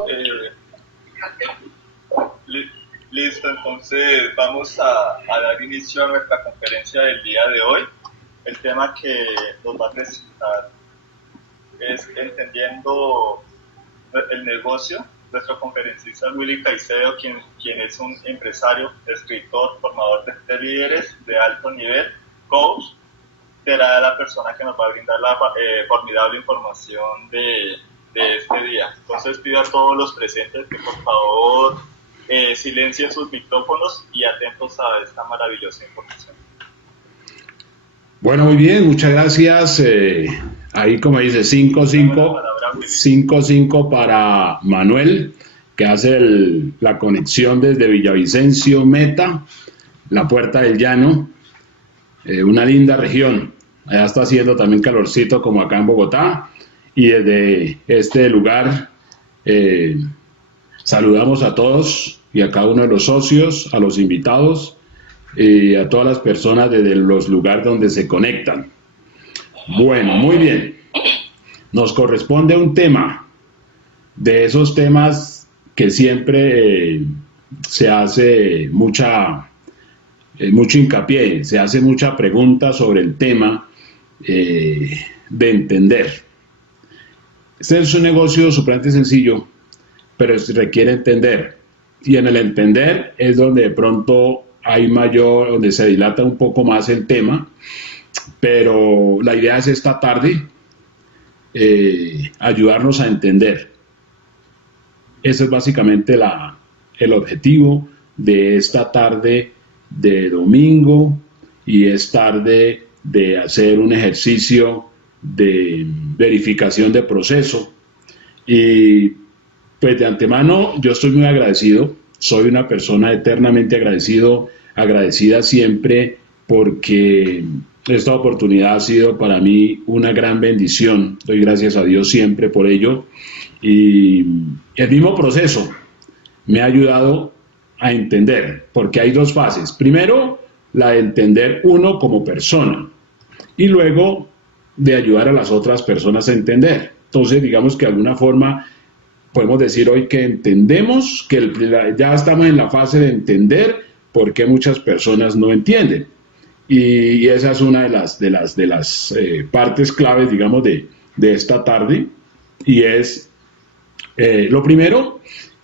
Eh, Listo, entonces vamos a dar inicio a nuestra conferencia del día de hoy. El tema que nos va a presentar es Entendiendo el Negocio. Nuestro conferencista Willy Caicedo, quien es un empresario, escritor, formador de líderes de alto nivel, coach, será la persona que nos va a brindar la formidable información de este día. Entonces pido a todos los presentes que por favor silencien sus micrófonos y atentos a esta maravillosa información. Bueno, muy bien, muchas gracias. Ahí como dice 5-5 para Manuel, que hace la conexión desde Villavicencio, Meta, la Puerta del Llano, una linda región. Allá está haciendo también calorcito como acá en Bogotá, y desde este lugar saludamos a todos y a cada uno de los socios, a los invitados y a todas las personas desde los lugares donde se conectan. Bueno, muy bien. Nos corresponde un tema de esos temas que siempre se hace mucho hincapié, se hace mucha pregunta sobre el tema de entender. Este es un negocio supremamente sencillo, pero requiere entender. Y en el entender es donde de pronto donde se dilata un poco más el tema, pero la idea es esta tarde ayudarnos a entender. Ese es básicamente el objetivo de esta tarde de domingo, y es tarde de hacer un ejercicio de verificación de proceso. Y pues de antemano yo estoy muy agradecido, soy una persona eternamente agradecida siempre, porque esta oportunidad ha sido para mí una gran bendición. Doy gracias a Dios siempre por ello, y el mismo proceso me ha ayudado a entender, porque hay dos fases. Primero, la de entender uno como persona, y luego de ayudar a las otras personas a entender. Entonces, digamos que de alguna forma podemos decir hoy que entendemos, que ya estamos en la fase de entender por qué muchas personas no entienden. Y esa es una de las partes claves, digamos, de esta tarde, y es lo primero,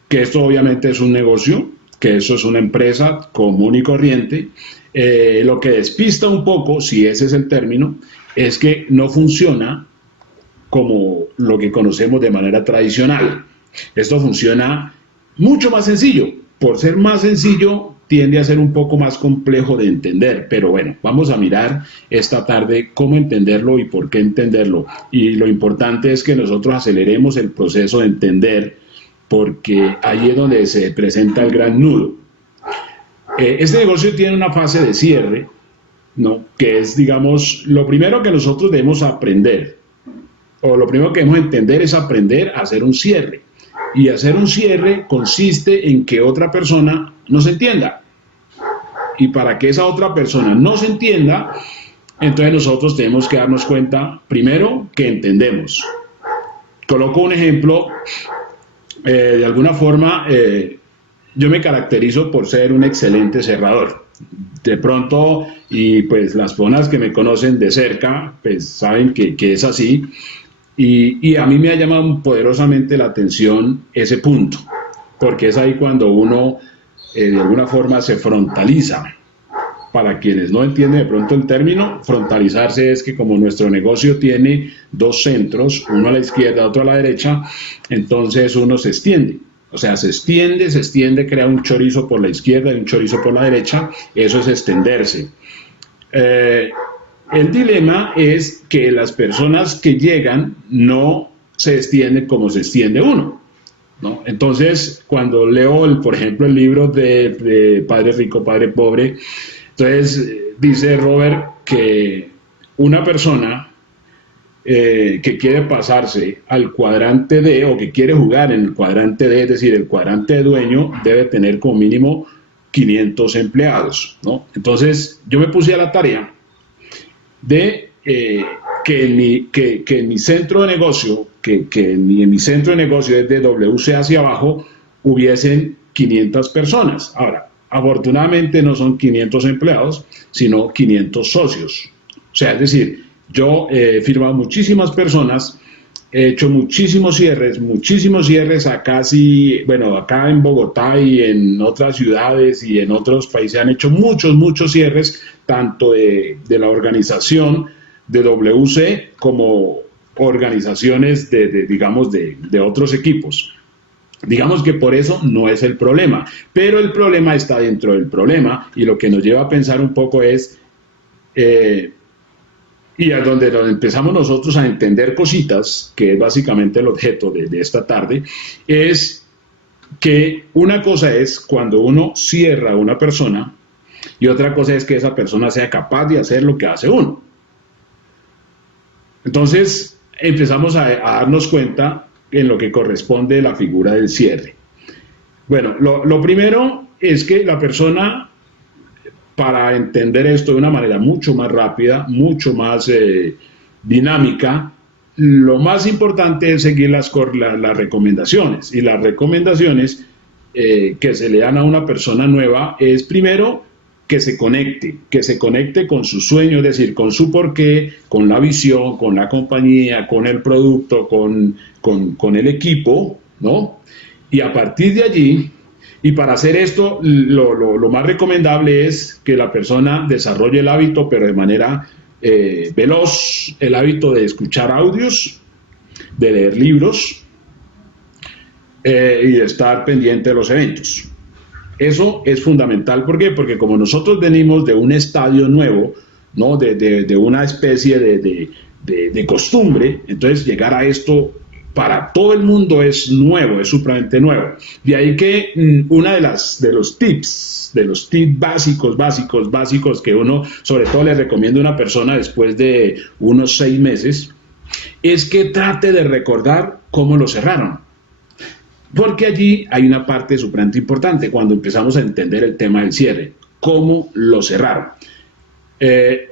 que esto obviamente es un negocio, que eso es una empresa común y corriente. Lo que despista un poco, si ese es el término, es que no funciona como lo que conocemos de manera tradicional. Esto funciona mucho más sencillo. Por ser más sencillo, tiende a ser un poco más complejo de entender, pero bueno, vamos a mirar esta tarde cómo entenderlo y por qué entenderlo. Y lo importante es que nosotros aceleremos el proceso de entender, porque ahí es donde se presenta el gran nudo. Este negocio tiene una fase de cierre, ¿no? Que es, digamos, lo primero que nosotros debemos aprender, o lo primero que debemos entender es aprender a hacer un cierre. Y hacer un cierre consiste en que otra persona no se entienda. Y para que esa otra persona no se entienda, entonces nosotros tenemos que darnos cuenta, primero, que entendemos. Coloco un ejemplo. De alguna forma, yo me caracterizo por ser un excelente cerrador. De pronto, y pues las personas que me conocen de cerca, pues saben que es así. Y a mí me ha llamado poderosamente la atención ese punto, porque es ahí cuando uno de alguna forma se frontaliza. Para quienes no entienden de pronto el término, frontalizarse es que como nuestro negocio tiene dos centros, uno a la izquierda, otro a la derecha, entonces uno se extiende. O sea, se extiende, crea un chorizo por la izquierda y un chorizo por la derecha. Eso es extenderse. El dilema es que las personas que llegan no se extienden como se extiende uno, ¿no? Entonces, cuando leo, por ejemplo, el libro de Padre Rico, Padre Pobre, entonces dice Robert que una persona que quiere pasarse al cuadrante D, o que quiere jugar en el cuadrante D, es decir, el cuadrante de dueño, debe tener como mínimo 500 empleados, ¿no? Entonces yo me puse a la tarea de que en mi centro de negocio, que en mi centro de negocio es de WC hacia abajo, hubiesen 500 personas. Ahora, afortunadamente no son 500 empleados, sino 500 socios. O sea, es decir, yo he firmado muchísimas personas, he hecho muchísimos cierres acá en Bogotá y en otras ciudades y en otros países han hecho muchos cierres, tanto de la organización de WC como organizaciones de otros equipos. Digamos que por eso no es el problema, pero el problema está dentro del problema y lo que nos lleva a pensar un poco es, y a donde empezamos nosotros a entender cositas, que es básicamente el objeto de esta tarde, es que una cosa es cuando uno cierra a una persona y otra cosa es que esa persona sea capaz de hacer lo que hace uno. Entonces empezamos a darnos cuenta en lo que corresponde la figura del cierre. Bueno, lo primero es que la persona, para entender esto de una manera mucho más rápida, mucho más dinámica, lo más importante es seguir las recomendaciones. Y las recomendaciones que se le dan a una persona nueva es primero que se conecte con su sueño, es decir, con su porqué, con la visión, con la compañía, con el producto, con el equipo, ¿no? Y a partir de allí, y para hacer esto, lo más recomendable es que la persona desarrolle el hábito, pero de manera veloz, el hábito de escuchar audios, de leer libros y de estar pendiente de los eventos. Eso es fundamental. ¿Por qué? Porque como nosotros venimos de un estadio nuevo, ¿no? de una especie de costumbre, entonces llegar a esto para todo el mundo es nuevo, es supremamente nuevo. De ahí que una de los tips básicos que uno, sobre todo le recomienda a una persona después de unos 6 meses, es que trate de recordar cómo lo cerraron. Porque allí hay una parte supremamente importante cuando empezamos a entender el tema del cierre, cómo lo cerraron.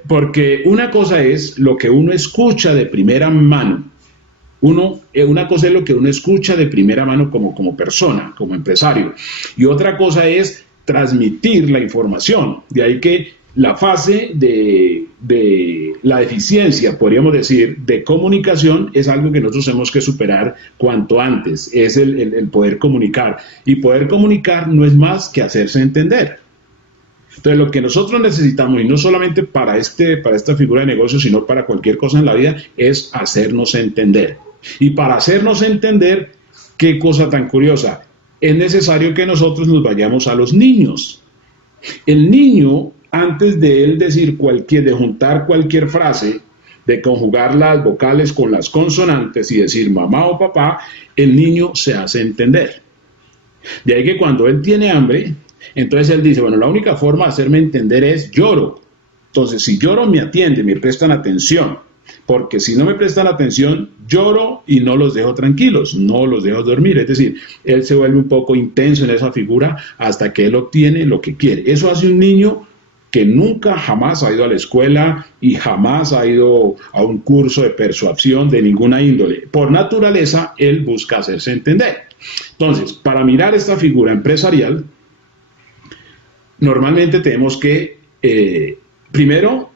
Porque una cosa es lo que uno escucha de primera mano, una cosa es lo que uno escucha de primera mano como persona, como empresario, y otra cosa es transmitir la información. De ahí que la fase de la deficiencia, podríamos decir, de comunicación es algo que nosotros tenemos que superar cuanto antes, es el poder comunicar. Y poder comunicar no es más que hacerse entender. Entonces, lo que nosotros necesitamos, y no solamente para esta figura de negocio, sino para cualquier cosa en la vida, es hacernos entender. Y para hacernos entender, qué cosa tan curiosa, es necesario que nosotros nos vayamos a los niños. El niño, antes de él de juntar cualquier frase, de conjugar las vocales con las consonantes y decir mamá o papá, el niño se hace entender. De ahí que cuando él tiene hambre, entonces él dice, bueno, la única forma de hacerme entender es lloro. Entonces, si lloro, me atienden, me prestan atención. Porque si no me prestan atención, lloro y no los dejo tranquilos, no los dejo dormir. Es decir, él se vuelve un poco intenso en esa figura hasta que él obtiene lo que quiere. Eso hace un niño que nunca jamás ha ido a la escuela y jamás ha ido a un curso de persuasión de ninguna índole. Por naturaleza, él busca hacerse entender. Entonces, para mirar esta figura empresarial, normalmente tenemos que, primero,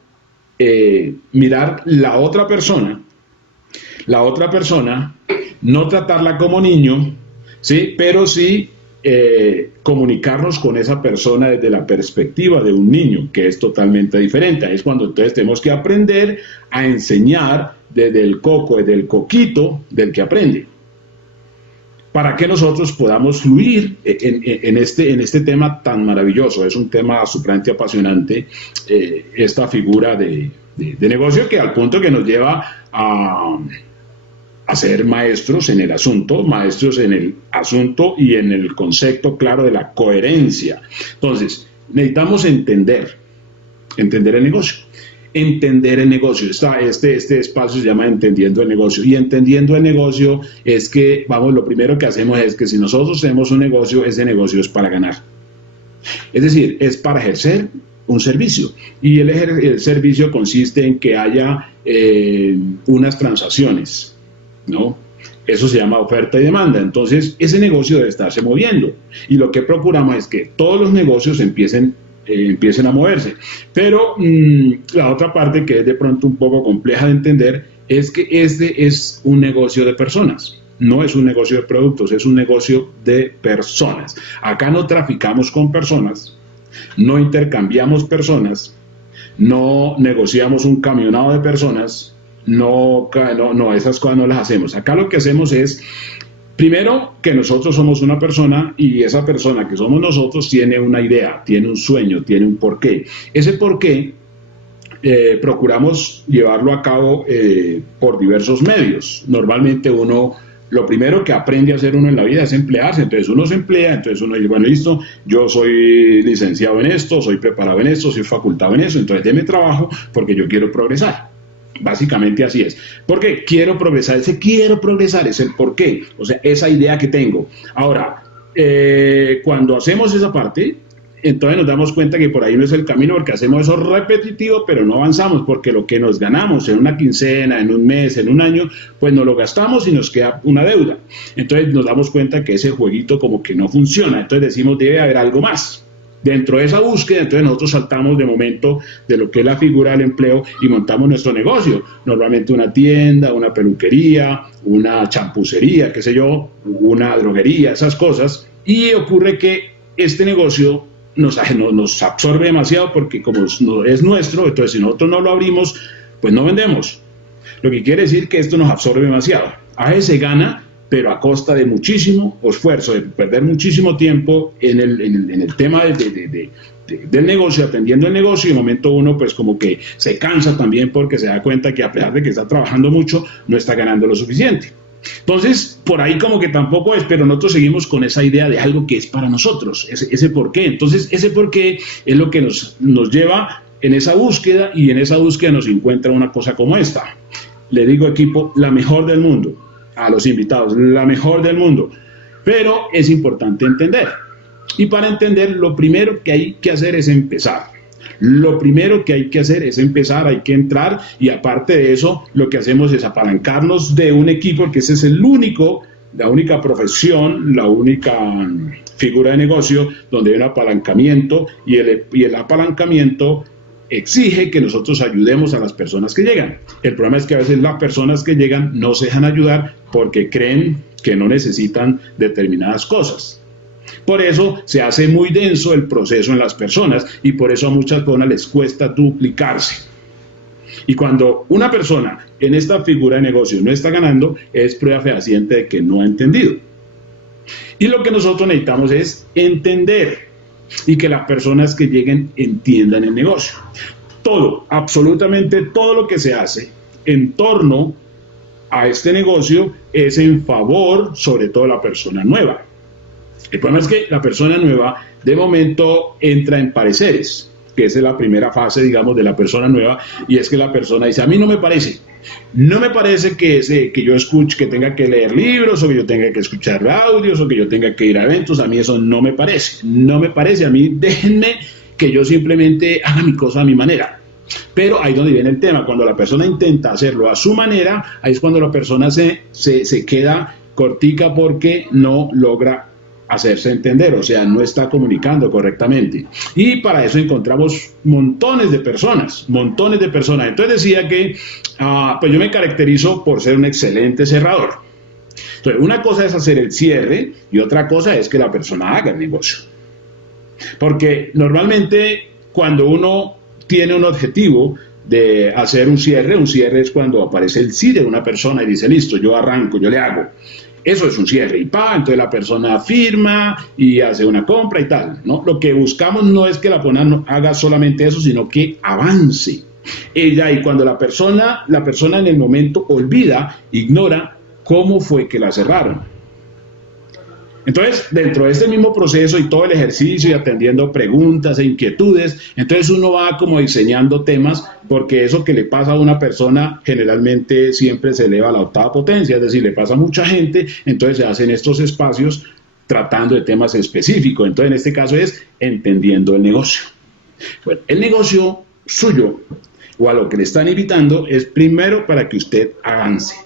mirar la otra persona, no tratarla como niño, ¿sí? Pero sí comunicarnos con esa persona desde la perspectiva de un niño, que es totalmente diferente. Ahí es cuando entonces tenemos que aprender a enseñar desde el coco, desde el coquito del que aprende, para que nosotros podamos fluir en este tema tan maravilloso. Es un tema supremamente apasionante, esta figura de negocio, que al punto que nos lleva a ser maestros en el asunto y en el concepto claro de la coherencia. Entonces, necesitamos entender el negocio. Entender el negocio. Este espacio se llama Entendiendo el Negocio. Y entendiendo el negocio es que, lo primero que hacemos es que si nosotros tenemos un negocio, ese negocio es para ganar. Es decir, es para ejercer un servicio. Y el servicio consiste en que haya unas transacciones, ¿no? Eso se llama oferta y demanda. Entonces, ese negocio debe estarse moviendo. Y lo que procuramos es que todos los negocios empiecen a moverse. Pero la otra parte que es de pronto un poco compleja de entender es que este es un negocio de personas. No es un negocio de productos, es un negocio de personas. Acá no traficamos con personas, no intercambiamos personas, no negociamos un camionado de personas, no, esas cosas no las hacemos. Acá lo que hacemos es, primero, que nosotros somos una persona y esa persona que somos nosotros tiene una idea, tiene un sueño, tiene un porqué. Ese porqué procuramos llevarlo a cabo por diversos medios. Normalmente lo primero que aprende a hacer uno en la vida es emplearse. Entonces uno se emplea, entonces uno dice, bueno, listo, yo soy licenciado en esto, soy preparado en esto, soy facultado en eso, entonces déme trabajo porque yo quiero progresar. Básicamente así es. Porque quiero progresar, ese quiero progresar es el por qué, o sea, esa idea que tengo. Ahora, cuando hacemos esa parte, entonces nos damos cuenta que por ahí no es el camino, porque hacemos eso repetitivo, pero no avanzamos, porque lo que nos ganamos en una quincena, en un mes, en un año, pues nos lo gastamos y nos queda una deuda. Entonces nos damos cuenta que ese jueguito como que no funciona, entonces decimos debe haber algo más. Dentro de esa búsqueda, entonces nosotros saltamos de momento de lo que es la figura del empleo y montamos nuestro negocio. Normalmente una tienda, una peluquería, una champucería, qué sé yo, una droguería, esas cosas. Y ocurre que este negocio nos absorbe demasiado porque como es nuestro, entonces si nosotros no lo abrimos, pues no vendemos. Lo que quiere decir que esto nos absorbe demasiado. A veces se gana, pero a costa de muchísimo esfuerzo, de perder muchísimo tiempo en el tema del negocio, atendiendo el negocio, y de momento uno pues como que se cansa también porque se da cuenta que a pesar de que está trabajando mucho, no está ganando lo suficiente. Entonces, por ahí como que tampoco es, pero nosotros seguimos con esa idea de algo que es para nosotros, ese por qué. Entonces, ese por qué es lo que nos lleva en esa búsqueda, y en esa búsqueda nos encuentra una cosa como esta. Le digo, equipo, la mejor del mundo. A los invitados, la mejor del mundo, pero es importante entender, y para entender lo primero que hay que hacer es empezar. Lo primero que hay que hacer es empezar, hay que entrar, y aparte de eso lo que hacemos es apalancarnos de un equipo, que ese es la única profesión, la única figura de negocio donde hay un apalancamiento, y el apalancamiento exige que nosotros ayudemos a las personas que llegan. El problema es que a veces las personas que llegan no se dejan ayudar porque creen que no necesitan determinadas cosas. Por eso se hace muy denso el proceso en las personas, y por eso a muchas personas les cuesta duplicarse. Y cuando una persona en esta figura de negocio no está ganando, es prueba fehaciente de que no ha entendido. Y lo que nosotros necesitamos es entender, y que las personas que lleguen entiendan el negocio. Todo, absolutamente todo lo que se hace en torno a este negocio es en favor, sobre todo, de la persona nueva. El problema es que la persona nueva de momento entra en pareceres, que esa es la primera fase, digamos, de la persona nueva, y es que la persona dice, a mí no me parece que yo escuche, que tenga que leer libros, o que yo tenga que escuchar audios, o que yo tenga que ir a eventos. A mí eso no me parece, a mí déjenme que yo simplemente haga mi cosa a mi manera. Pero ahí es donde viene el tema, cuando la persona intenta hacerlo a su manera, ahí es cuando la persona se queda cortica porque no logra hacerse entender, o sea, no está comunicando correctamente. Y para eso encontramos montones de personas. Entonces decía que pues yo me caracterizo por ser un excelente cerrador. Entonces, una cosa es hacer el cierre y otra cosa es que la persona haga el negocio. Porque normalmente cuando uno tiene un objetivo de hacer un cierre es cuando aparece el sí de una persona y dice, listo, yo arranco, yo le hago. Eso es un cierre, y entonces la persona firma y hace una compra y tal, ¿no? Lo que buscamos no es que la persona no haga solamente eso, sino que avance. Y cuando la persona en el momento olvida, ignora cómo fue que la cerraron. Entonces, dentro de este mismo proceso y todo el ejercicio y atendiendo preguntas e inquietudes, entonces uno va como diseñando temas, porque eso que le pasa a una persona generalmente siempre se eleva a la octava potencia, es decir, le pasa a mucha gente, entonces se hacen estos espacios tratando de temas específicos. Entonces, en este caso es entendiendo el negocio. Bueno, el negocio suyo o a lo que le están invitando es primero para que usted avance,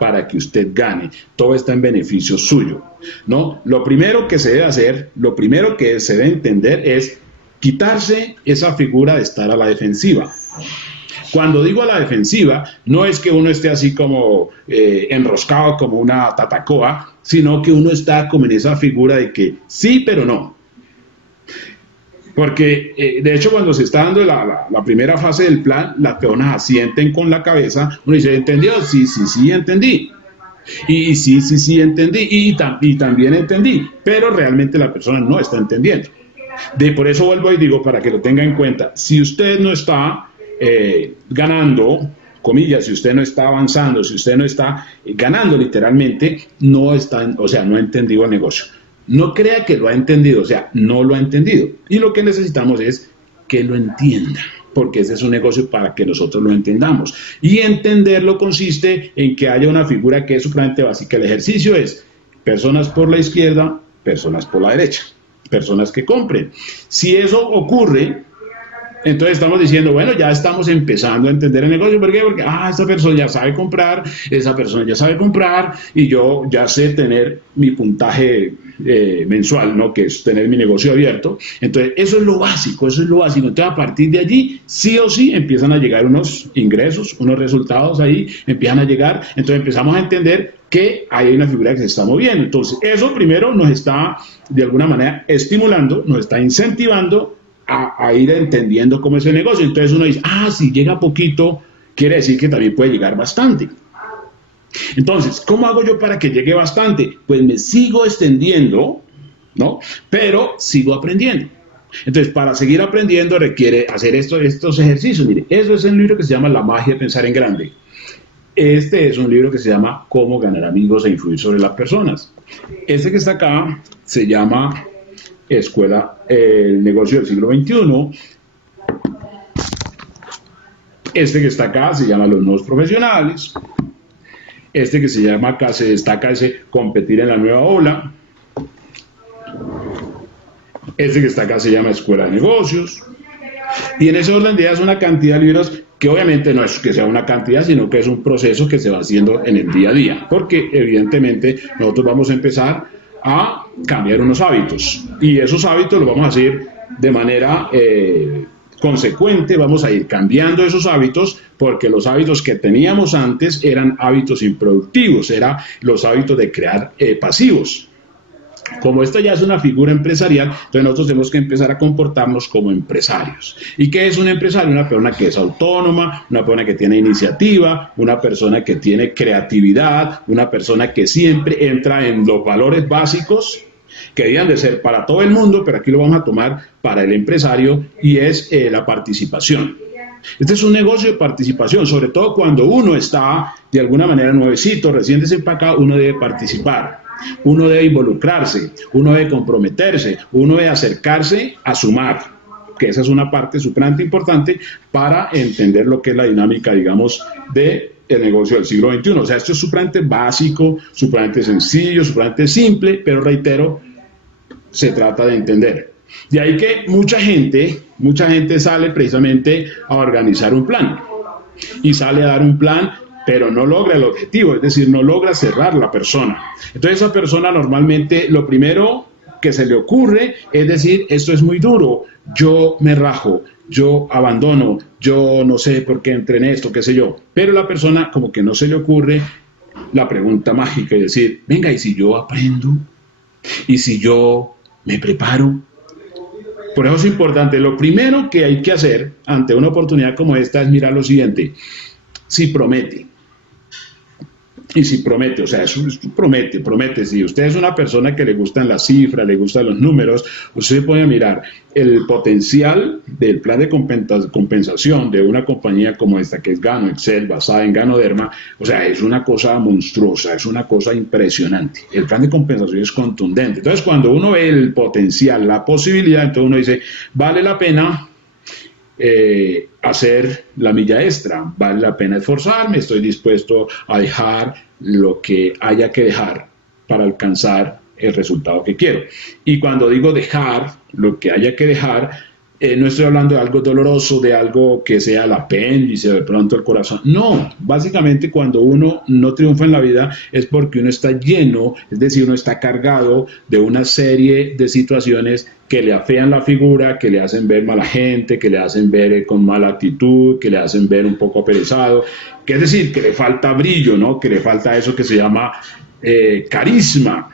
para que usted gane. Todo está en beneficio suyo, ¿no? Lo primero que se debe hacer, lo primero que se debe entender es quitarse esa figura de estar a la defensiva. Cuando digo a la defensiva, no es que uno esté así como enroscado como una tatacoa, sino que uno está como en esa figura de que sí, pero no. Porque, de hecho, cuando se está dando la primera fase del plan, las personas asienten con la cabeza, uno dice, ¿entendió? Sí, sí, sí, entendí. Y sí, sí, sí, entendí. Y también entendí. Pero realmente la persona no está entendiendo. Por eso vuelvo y digo, para que lo tenga en cuenta, si usted no está ganando, comillas, si usted no está avanzando, si usted no está ganando literalmente, no está, o sea, no ha entendido el negocio. No crea que lo ha entendido, o sea, no lo ha entendido. Y lo que necesitamos es que lo entienda, porque ese es un negocio para que nosotros lo entendamos. Y entenderlo consiste en que haya una figura que es supremamente básica. El ejercicio es personas por la izquierda, personas por la derecha, personas que compren. Si eso ocurre, entonces estamos diciendo, bueno, ya estamos empezando a entender el negocio. ¿Por qué? Porque, esta persona ya sabe comprar, esa persona ya sabe comprar, y yo ya sé tener mi puntaje mensual, ¿no? Que es tener mi negocio abierto. Entonces, eso es lo básico, eso es lo básico. Entonces, a partir de allí, sí o sí, empiezan a llegar unos ingresos, unos resultados ahí, empiezan a llegar. Entonces, empezamos a entender que hay una figura que se está moviendo. Entonces, eso primero nos está, de alguna manera, estimulando, nos está incentivando a ir entendiendo cómo es el negocio. Entonces uno dice, si llega poquito, quiere decir que también puede llegar bastante. Entonces, ¿cómo hago yo para que llegue bastante? Pues me sigo extendiendo, ¿no? Pero sigo aprendiendo. Entonces, para seguir aprendiendo requiere hacer estos ejercicios. Mire, eso es un libro que se llama La magia de pensar en grande. Este es un libro que se llama Cómo ganar amigos e influir sobre las personas. Este que está acá se llama Escuela, el negocio del siglo XXI. Este que está acá se llama Los nuevos profesionales. Este que se llama acá, se destaca ese Competir en la nueva ola. Este que está acá se llama Escuela de negocios. Y en ese orden de ideas una cantidad de libros que obviamente no es que sea una cantidad, sino que es un proceso que se va haciendo en el día a día, porque evidentemente nosotros vamos a empezar a cambiar unos hábitos, y esos hábitos los vamos a hacer de manera consecuente. Vamos a ir cambiando esos hábitos, porque los hábitos que teníamos antes eran hábitos improductivos, eran los hábitos de crear pasivos. Como esto ya es una figura empresarial, entonces nosotros tenemos que empezar a comportarnos como empresarios. ¿Y qué es un empresario? Una persona que es autónoma, una persona que tiene iniciativa, una persona que tiene creatividad, una persona que siempre entra en los valores básicos que debían de ser para todo el mundo, pero aquí lo vamos a tomar para el empresario, y es la participación. Este es un negocio de participación, sobre todo cuando uno está de alguna manera nuevecito, recién desempacado, uno debe participar. Uno debe involucrarse, uno debe comprometerse, uno debe acercarse a sumar, que esa es una parte supremamente importante para entender lo que es la dinámica, digamos, del negocio del siglo XXI. O sea, esto es supremamente básico, supremamente sencillo, supremamente simple, pero reitero, se trata de entender. De ahí que mucha gente sale precisamente a organizar un plan, y sale a dar un plan, pero no logra el objetivo, es decir, no logra cerrar la persona. Entonces esa persona normalmente lo primero que se le ocurre es decir, esto es muy duro, yo me rajo, yo abandono, yo no sé por qué entré en esto, qué sé yo. Pero la persona como que no se le ocurre la pregunta mágica y decir, venga, ¿y si yo aprendo? ¿Y si yo me preparo? Por eso es importante, lo primero que hay que hacer ante una oportunidad como esta es mirar lo siguiente: si promete. Y si promete, o sea, eso promete. Si usted es una persona que le gustan las cifras, le gustan los números, usted se pone a mirar el potencial del plan de compensación de una compañía como esta, que es Gano Excel, basada en Ganoderma. O sea, es una cosa monstruosa, es una cosa impresionante. El plan de compensación es contundente. Entonces, cuando uno ve el potencial, la posibilidad, entonces uno dice, vale la pena hacer la milla extra, vale la pena esforzarme, estoy dispuesto a dejar lo que haya que dejar para alcanzar el resultado que quiero. Y cuando digo dejar lo que haya que dejar, No estoy hablando de algo doloroso, de algo que sea el apéndice o de pronto el corazón. No, básicamente cuando uno no triunfa en la vida es porque uno está lleno, es decir, uno está cargado de una serie de situaciones que le afean la figura, que le hacen ver mala gente, que le hacen ver con mala actitud, que le hacen ver un poco aperezado, que es decir, que le falta brillo, ¿no? Que le falta eso que se llama carisma.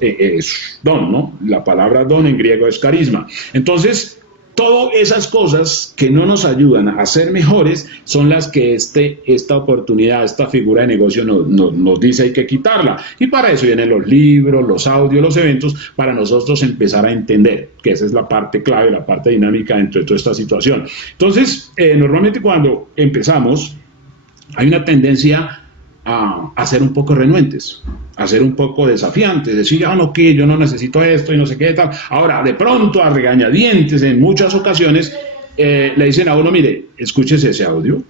Es don, ¿no? La palabra don en griego es carisma. Entonces, todas esas cosas que no nos ayudan a ser mejores son las que esta oportunidad, esta figura de negocio nos dice hay que quitarla. Y para eso vienen los libros, los audios, los eventos, para nosotros empezar a entender, que esa es la parte clave, la parte dinámica dentro de toda esta situación. Entonces, normalmente cuando empezamos, hay una tendencia a ser un poco renuentes, a ser un poco desafiantes, decir, no, que yo no necesito esto y no sé qué tal. Ahora, de pronto, a regañadientes, en muchas ocasiones, le dicen a uno, mire, escúchese ese audio.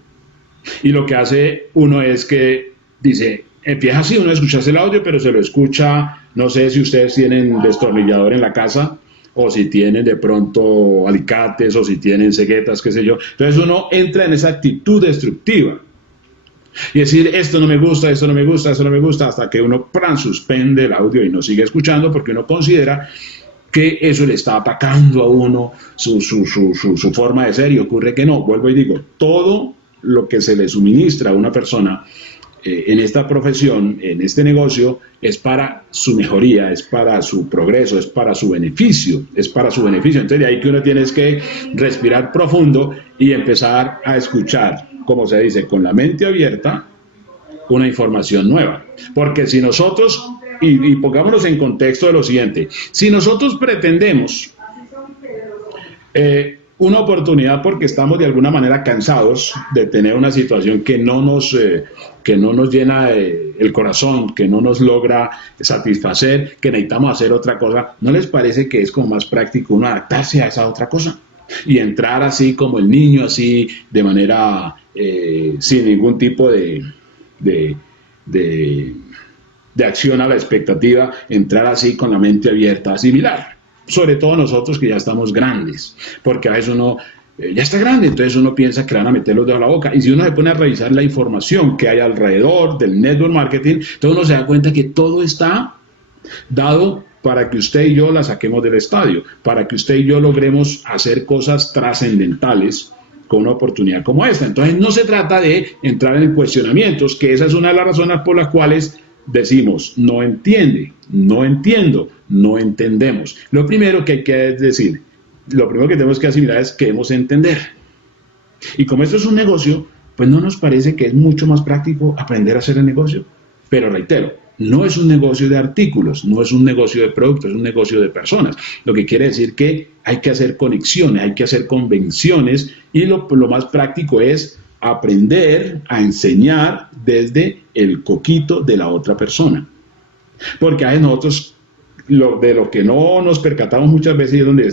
Y lo que hace uno es que dice, empieza así, uno escucha el audio, pero se lo escucha, no sé si ustedes tienen destornillador en la casa, o si tienen de pronto alicates, o si tienen ceguetas, qué sé yo. Entonces uno entra en esa actitud destructiva. Y decir, esto no me gusta, esto no me gusta, esto no me gusta, hasta que uno suspende el audio y no sigue escuchando porque uno considera que eso le está atacando a uno su forma de ser, y ocurre que no. Vuelvo y digo, todo lo que se le suministra a una persona en esta profesión, en este negocio, es para su mejoría, es para su progreso, es para su beneficio, es para su beneficio. Entonces de ahí que uno tiene que respirar profundo y empezar a escuchar, como se dice, con la mente abierta, una información nueva. Porque si nosotros, y pongámonos en contexto de lo siguiente, si nosotros pretendemos una oportunidad porque estamos de alguna manera cansados de tener una situación que no nos llena el corazón, que no nos logra satisfacer, que necesitamos hacer otra cosa, ¿no les parece que es como más práctico uno adaptarse a esa otra cosa? Y entrar así como el niño, así de manera sin ningún tipo de acción a la expectativa, entrar así con la mente abierta, asimilar. Sobre todo nosotros que ya estamos grandes, porque a veces uno ya está grande, entonces uno piensa que le van a meter los dedos a la boca, y si uno se pone a revisar la información que hay alrededor del network marketing, entonces uno se da cuenta que todo está dado para que usted y yo la saquemos del estadio, para que usted y yo logremos hacer cosas trascendentales con una oportunidad como esta. Entonces no se trata de entrar en cuestionamientos, que esa es una de las razones por las cuales decimos, no entiende, no entiendo, no entendemos. Lo primero que hay que decir, lo primero que tenemos que asimilar es que debemos entender. Y como esto es un negocio, pues no nos parece que es mucho más práctico aprender a hacer el negocio. Pero reitero, no es un negocio de artículos, no es un negocio de productos, es un negocio de personas. Lo que quiere decir que hay que hacer conexiones, hay que hacer convenciones, y lo más práctico es aprender a enseñar desde el coquito de la otra persona. Porque a nosotros, de lo que no nos percatamos muchas veces, es donde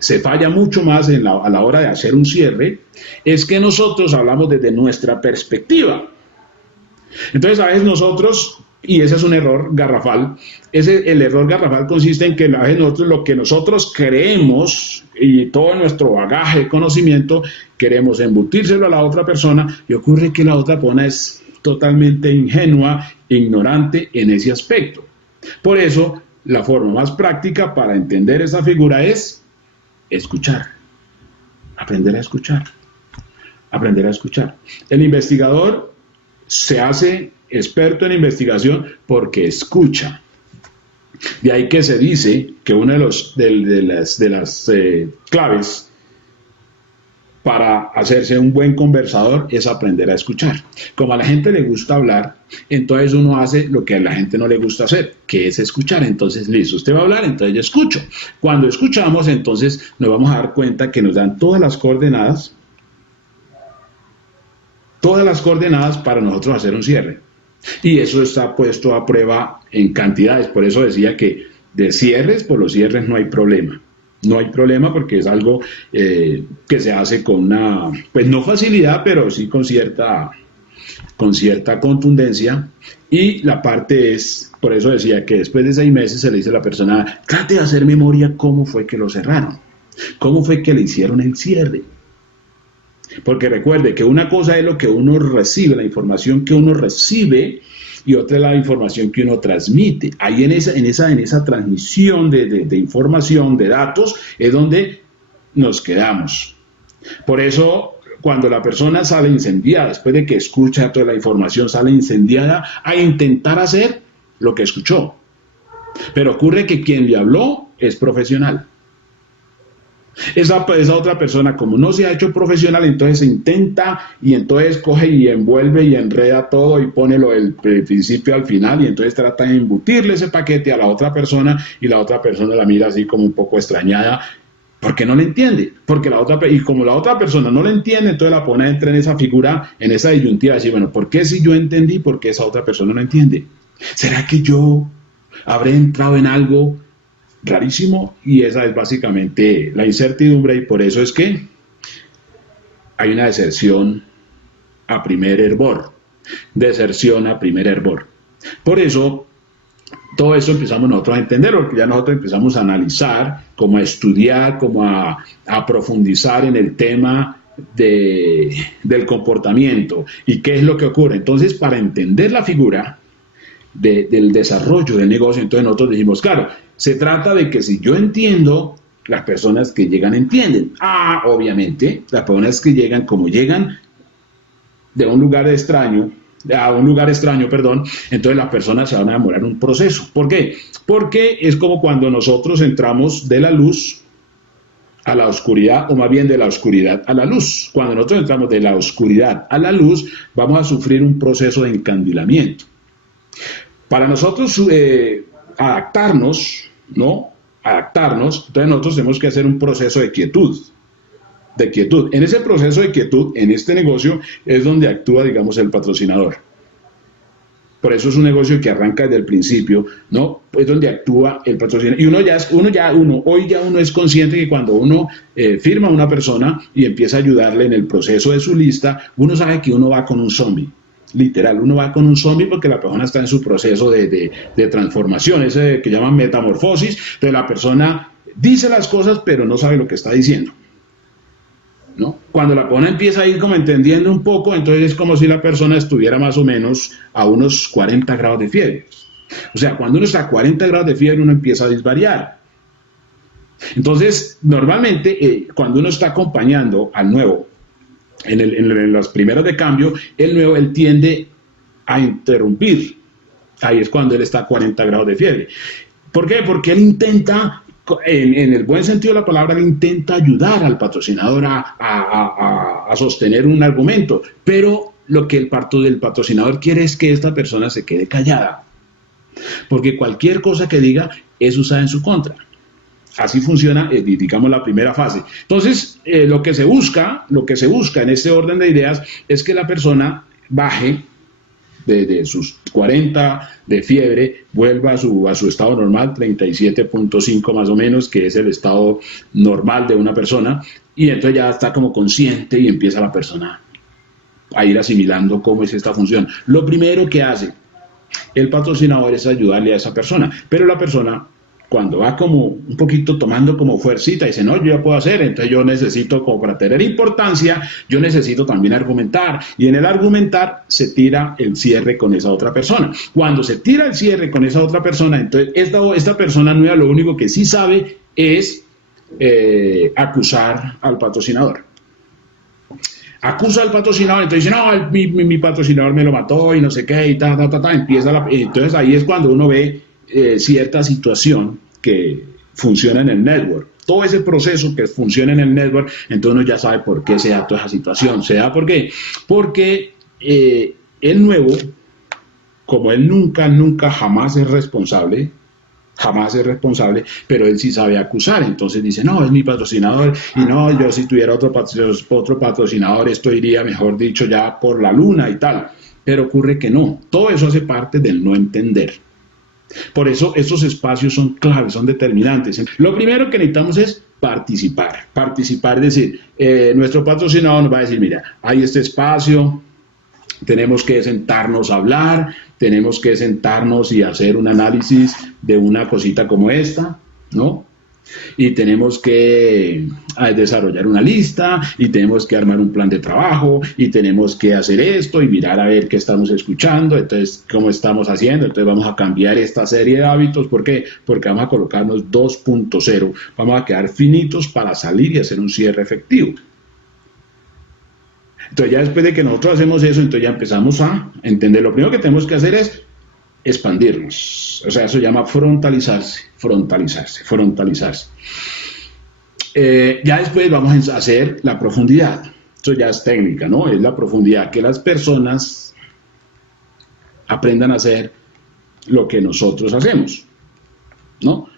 se falla mucho más a la hora de hacer un cierre, es que nosotros hablamos desde nuestra perspectiva. Entonces a veces nosotros, y ese es un error garrafal, el error garrafal consiste en que a veces nosotros, lo que nosotros creemos y todo nuestro bagaje de conocimiento, queremos embutírselo a la otra persona, y ocurre que la otra persona es totalmente ingenua, ignorante en ese aspecto. Por eso, la forma más práctica para entender esa figura es escuchar, aprender a escuchar, aprender a escuchar. El investigador se hace experto en investigación porque escucha. De ahí que se dice que una de las claves para hacerse un buen conversador es aprender a escuchar. Como a la gente le gusta hablar, entonces uno hace lo que a la gente no le gusta hacer, que es escuchar. Entonces, listo, usted va a hablar, entonces yo escucho. Cuando escuchamos, entonces nos vamos a dar cuenta que nos dan todas las coordenadas para nosotros hacer un cierre. Y eso está puesto a prueba en cantidades. Por eso decía que de cierres, por los cierres no hay problema. No hay problema porque es algo que se hace con una, pues no facilidad, pero sí con cierta contundencia. Y la parte es, por eso decía que después de 6 meses se le dice a la persona, trate de hacer memoria cómo fue que lo cerraron. ¿Cómo fue que le hicieron el cierre? Porque recuerde que una cosa es lo que uno recibe, la información que uno recibe, y otra es la información que uno transmite. Ahí en esa transmisión de información, de datos, es donde nos quedamos. Por eso, cuando la persona sale incendiada, después de que escucha toda la información, sale incendiada a intentar hacer lo que escuchó. Pero ocurre que quien le habló es profesional. Esa otra persona, como no se ha hecho profesional, entonces se intenta y entonces coge y envuelve y enreda todo y pone lo del principio al final, y entonces trata de embutirle ese paquete a la otra persona, y la otra persona la mira así como un poco extrañada porque no le entiende, y como la otra persona no le entiende, entonces la pone en esa figura, en esa disyuntiva de decir, bueno, ¿por qué si yo entendí, por qué esa otra persona no entiende? ¿Será que yo habré entrado en algo rarísimo? Y esa es básicamente la incertidumbre, y por eso es que hay una deserción a primer hervor. Por eso, todo eso empezamos nosotros a entender, porque ya nosotros empezamos a analizar, como a estudiar, como a profundizar en el tema del comportamiento y qué es lo que ocurre. Entonces, para entender la figura del desarrollo del negocio, entonces nosotros dijimos, claro, se trata de que si yo entiendo, las personas que llegan entienden. Obviamente, las personas que llegan, como llegan de un lugar extraño, entonces las personas se van a demorar un proceso. ¿Por qué? Porque es como cuando nosotros entramos de la luz a la oscuridad, o más bien de la oscuridad a la luz. Cuando nosotros entramos de la oscuridad a la luz, vamos a sufrir un proceso de encandilamiento. Para nosotros adaptarnos, entonces nosotros tenemos que hacer un proceso de quietud. En ese proceso de quietud, en este negocio, es donde actúa, digamos, el patrocinador. Por eso es un negocio que arranca desde el principio, ¿no? Es donde actúa el patrocinador. Y hoy ya uno es consciente que cuando uno firma a una persona y empieza a ayudarle en el proceso de su lista, uno sabe que uno va con un zombie. Literal, uno va con un zombie porque la persona está en su proceso de transformación, ese que llaman metamorfosis. Entonces la persona dice las cosas pero no sabe lo que está diciendo, ¿no? Cuando la persona empieza a ir como entendiendo un poco, entonces es como si la persona estuviera más o menos a unos 40 grados de fiebre. O sea, cuando uno está a 40 grados de fiebre, uno empieza a disvariar. Entonces, normalmente, cuando uno está acompañando al nuevo, en las primeras de cambio, el nuevo, él tiende a interrumpir. Ahí es cuando él está a 40 grados de fiebre. ¿Por qué? Porque él intenta, en el buen sentido de la palabra, él intenta ayudar al patrocinador a sostener un argumento, pero lo que el patrocinador quiere es que esta persona se quede callada, porque cualquier cosa que diga es usada en su contra. Así funciona, digamos, la primera fase. Entonces, lo que se busca en este orden de ideas es que la persona baje de sus 40 de fiebre, vuelva a su estado normal, 37.5 más o menos, que es el estado normal de una persona, y entonces ya está como consciente y empieza la persona a ir asimilando cómo es esta función. Lo primero que hace el patrocinador es ayudarle a esa persona, pero la persona, cuando va como un poquito tomando como fuercita, dice, no, yo ya puedo hacer, entonces yo necesito, como para tener importancia, yo necesito también argumentar, y en el argumentar se tira el cierre con esa otra persona. Cuando se tira el cierre con esa otra persona, entonces esta persona nueva lo único que sí sabe es acusar al patrocinador. Acusa al patrocinador, entonces dice, no, mi patrocinador me lo mató y no sé qué, y entonces ahí es cuando uno ve cierta situación que funciona en el network. Todo ese proceso que funciona en el network, entonces uno ya sabe por qué se da toda esa situación. ¿Se da por qué? Porque el nuevo, como él nunca, jamás es responsable, pero él sí sabe acusar. Entonces dice, no, es mi patrocinador, y no, yo si tuviera otro patrocinador, esto iría, mejor dicho, ya por la luna y tal. Pero ocurre que no. Todo eso hace parte del no entender. Por eso estos espacios son claves, son determinantes. Lo primero que necesitamos es participar, es decir, nuestro patrocinador nos va a decir, mira, hay este espacio, tenemos que sentarnos a hablar, tenemos que sentarnos y hacer un análisis de una cosita como esta, ¿no? y tenemos que desarrollar una lista y tenemos que armar un plan de trabajo y tenemos que hacer esto y mirar a ver qué estamos escuchando, entonces cómo estamos haciendo, entonces vamos a cambiar esta serie de hábitos. ¿Por qué? Porque vamos a colocarnos 2.0, vamos a quedar finitos para salir y hacer un cierre efectivo. Entonces ya después de que nosotros hacemos eso, entonces ya empezamos a entender. Lo primero que tenemos que hacer es expandirnos, o sea, eso se llama frontalizarse. Ya después vamos a hacer la profundidad, eso ya es técnica, ¿no? Es la profundidad, que las personas aprendan a hacer lo que nosotros hacemos, ¿no?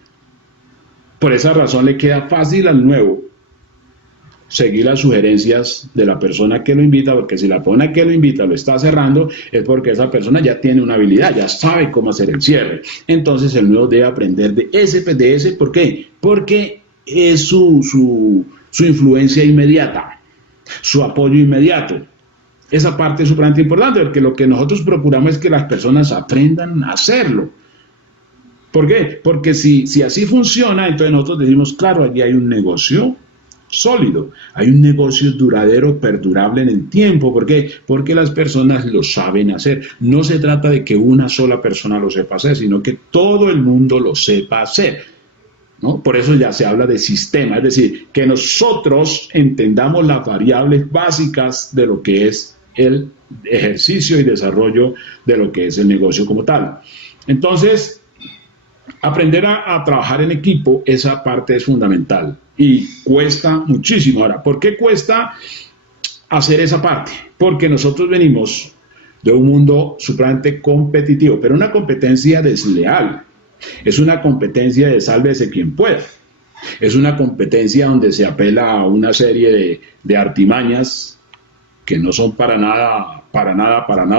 Por esa razón le queda fácil al nuevo seguir las sugerencias de la persona que lo invita, porque si la persona que lo invita lo está cerrando, es porque esa persona ya tiene una habilidad, ya sabe cómo hacer el cierre. Entonces el nuevo debe aprender de ese. ¿Por qué? Porque es su influencia inmediata, su apoyo inmediato. Esa parte es súper importante, porque lo que nosotros procuramos es que las personas aprendan a hacerlo. ¿Por qué? Porque si así funciona, entonces nosotros decimos, claro, allí hay un negocio sólido, hay un negocio duradero, perdurable en el tiempo. ¿Por qué? Porque las personas lo saben hacer. No se trata de que una sola persona lo sepa hacer, sino que todo el mundo lo sepa hacer, ¿no? Por eso ya se habla de sistema, es decir, que nosotros entendamos las variables básicas de lo que es el ejercicio y desarrollo de lo que es el negocio como tal. Entonces, aprender a trabajar en equipo, esa parte es fundamental y cuesta muchísimo. Ahora, ¿por qué cuesta hacer esa parte? Porque nosotros venimos de un mundo supremamente competitivo, pero una competencia desleal. Es una competencia de sálvese quien pueda. Es una competencia donde se apela a una serie de artimañas que no son para nada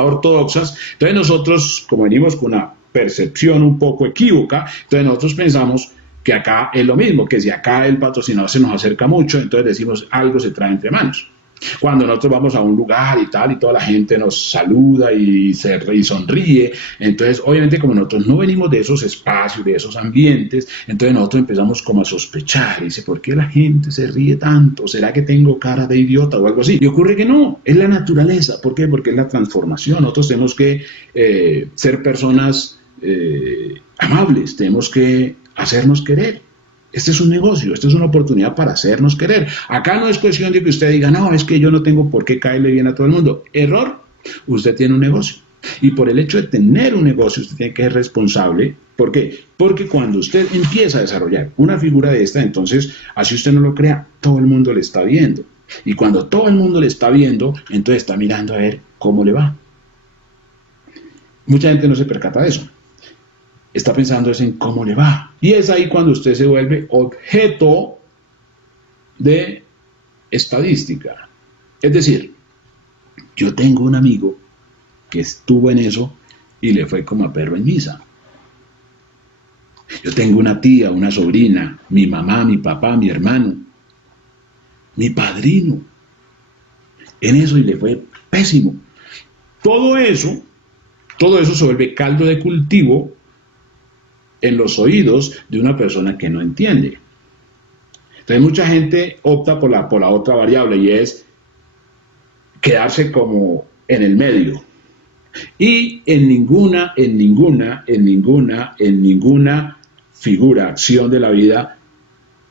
ortodoxas. Entonces nosotros, como venimos con una percepción un poco equívoca, entonces nosotros pensamos que acá es lo mismo, que si acá el patrocinador se nos acerca mucho, entonces decimos algo se trae entre manos. Cuando nosotros vamos a un lugar y tal, y toda la gente nos saluda y sonríe, entonces obviamente como nosotros no venimos de esos espacios, de esos ambientes, entonces nosotros empezamos como a sospechar, y dice, ¿por qué la gente se ríe tanto? ¿Será que tengo cara de idiota o algo así? Y ocurre que no, es la naturaleza. ¿Por qué? Porque es la transformación. Nosotros tenemos que ser personas amables, tenemos que hacernos querer. Este es un negocio, esta es una oportunidad para hacernos querer. Acá no es cuestión de que usted diga, no, es que yo no tengo por qué caerle bien a todo el mundo. Error, usted tiene un negocio. Y por el hecho de tener un negocio, usted tiene que ser responsable. ¿Por qué? Porque cuando usted empieza a desarrollar una figura de esta, entonces, así usted no lo crea, todo el mundo le está viendo. Y cuando todo el mundo le está viendo, entonces está mirando a ver cómo le va. Mucha gente no se percata de eso. Está pensando en cómo le va. Y es ahí cuando usted se vuelve objeto de estadística. Es decir, yo tengo un amigo que estuvo en eso y le fue como a perro en misa. Yo tengo una tía, una sobrina, mi mamá, mi papá, mi hermano, mi padrino, en eso y le fue pésimo. Todo eso se vuelve caldo de cultivo en los oídos de una persona que no entiende. Entonces mucha gente opta por la otra variable, y es quedarse como en el medio. Y en ninguna figura, acción de la vida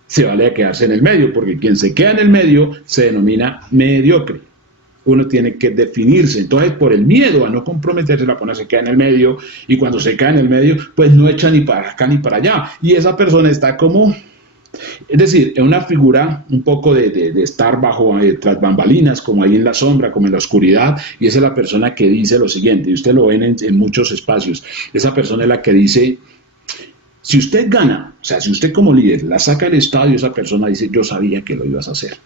se vale a quedarse en el medio, porque quien se queda en el medio se denomina mediocre. Uno tiene que definirse. Entonces, por el miedo a no comprometerse, la persona se queda en el medio, y cuando se queda en el medio, pues no echa ni para acá ni para allá. Y esa persona está como, es decir, en una figura un poco de estar bajo, tras bambalinas, como ahí en la sombra, como en la oscuridad. Y esa es la persona que dice lo siguiente, y usted lo ven en muchos espacios. Esa persona es la que dice, si usted gana, o sea, si usted como líder la saca del estadio, esa persona dice, yo sabía que lo ibas a hacer.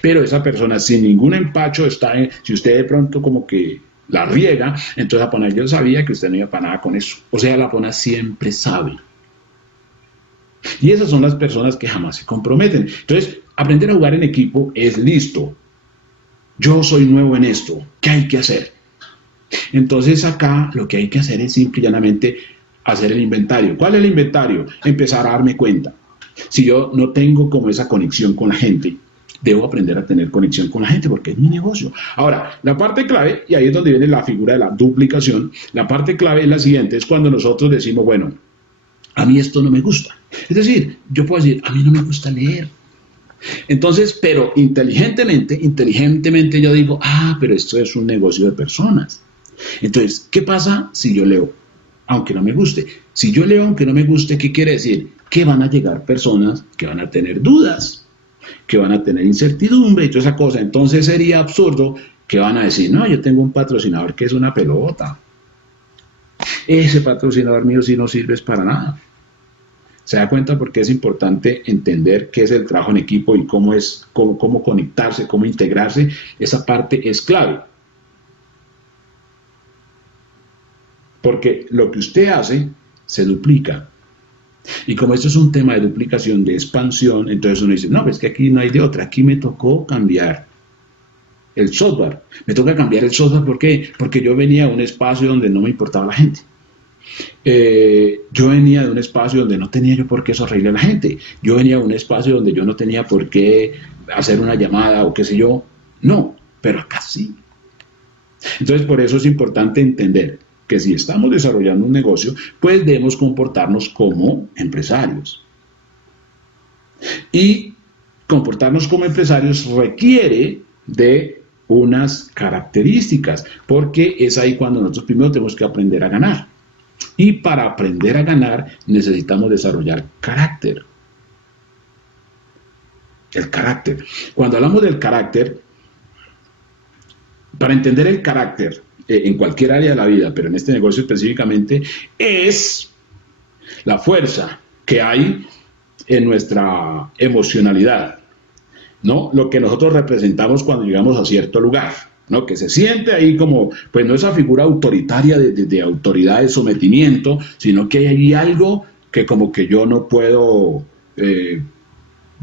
Pero esa persona sin ningún empacho si usted de pronto como que la riega, entonces la persona, yo sabía que usted no iba para nada con eso. O sea, la persona siempre sabe. Y esas son las personas que jamás se comprometen. Entonces, aprender a jugar en equipo es listo. Yo soy nuevo en esto, ¿qué hay que hacer? Entonces acá lo que hay que hacer es simple y llanamente hacer el inventario. ¿Cuál es el inventario? Empezar a darme cuenta. Si yo no tengo como esa conexión con la gente, debo aprender a tener conexión con la gente porque es mi negocio. Ahora, la parte clave, y ahí es donde viene la figura de la duplicación, la parte clave es la siguiente, es cuando nosotros decimos, bueno, a mí esto no me gusta. Es decir, yo puedo decir, a mí no me gusta leer. Entonces, pero inteligentemente yo digo, pero esto es un negocio de personas. Entonces, ¿qué pasa si yo leo aunque no me guste? Si yo leo aunque no me guste, ¿qué quiere decir? Que van a llegar personas que van a tener dudas, que van a tener incertidumbre y toda esa cosa. Entonces sería absurdo que van a decir, no, yo tengo un patrocinador que es una pelota. Ese patrocinador mío sí no sirve para nada. Se da cuenta porque es importante entender qué es el trabajo en equipo y cómo conectarse, cómo integrarse. Esa parte es clave. Porque lo que usted hace se duplica. Y como esto es un tema de duplicación, de expansión, entonces uno dice, no, pues que aquí no hay de otra, aquí me tocó cambiar el software. Me toca cambiar el software, ¿por qué? Porque yo venía a un espacio donde no me importaba la gente. Yo venía de un espacio donde no tenía yo por qué sonreírle a la gente. Yo venía de un espacio donde yo no tenía por qué hacer una llamada o qué sé yo. No, pero acá sí. Entonces, por eso es importante entender que si estamos desarrollando un negocio, pues debemos comportarnos como empresarios. Y comportarnos como empresarios requiere de unas características, porque es ahí cuando nosotros primero tenemos que aprender a ganar. Y para aprender a ganar necesitamos desarrollar carácter. El carácter. Cuando hablamos del carácter, para entender el carácter en cualquier área de la vida, pero en este negocio específicamente, es la fuerza que hay en nuestra emocionalidad, ¿no? Lo que nosotros representamos cuando llegamos a cierto lugar, ¿no? Que se siente ahí como, pues no esa figura autoritaria de autoridad, de sometimiento, sino que hay ahí algo que como que yo no puedo,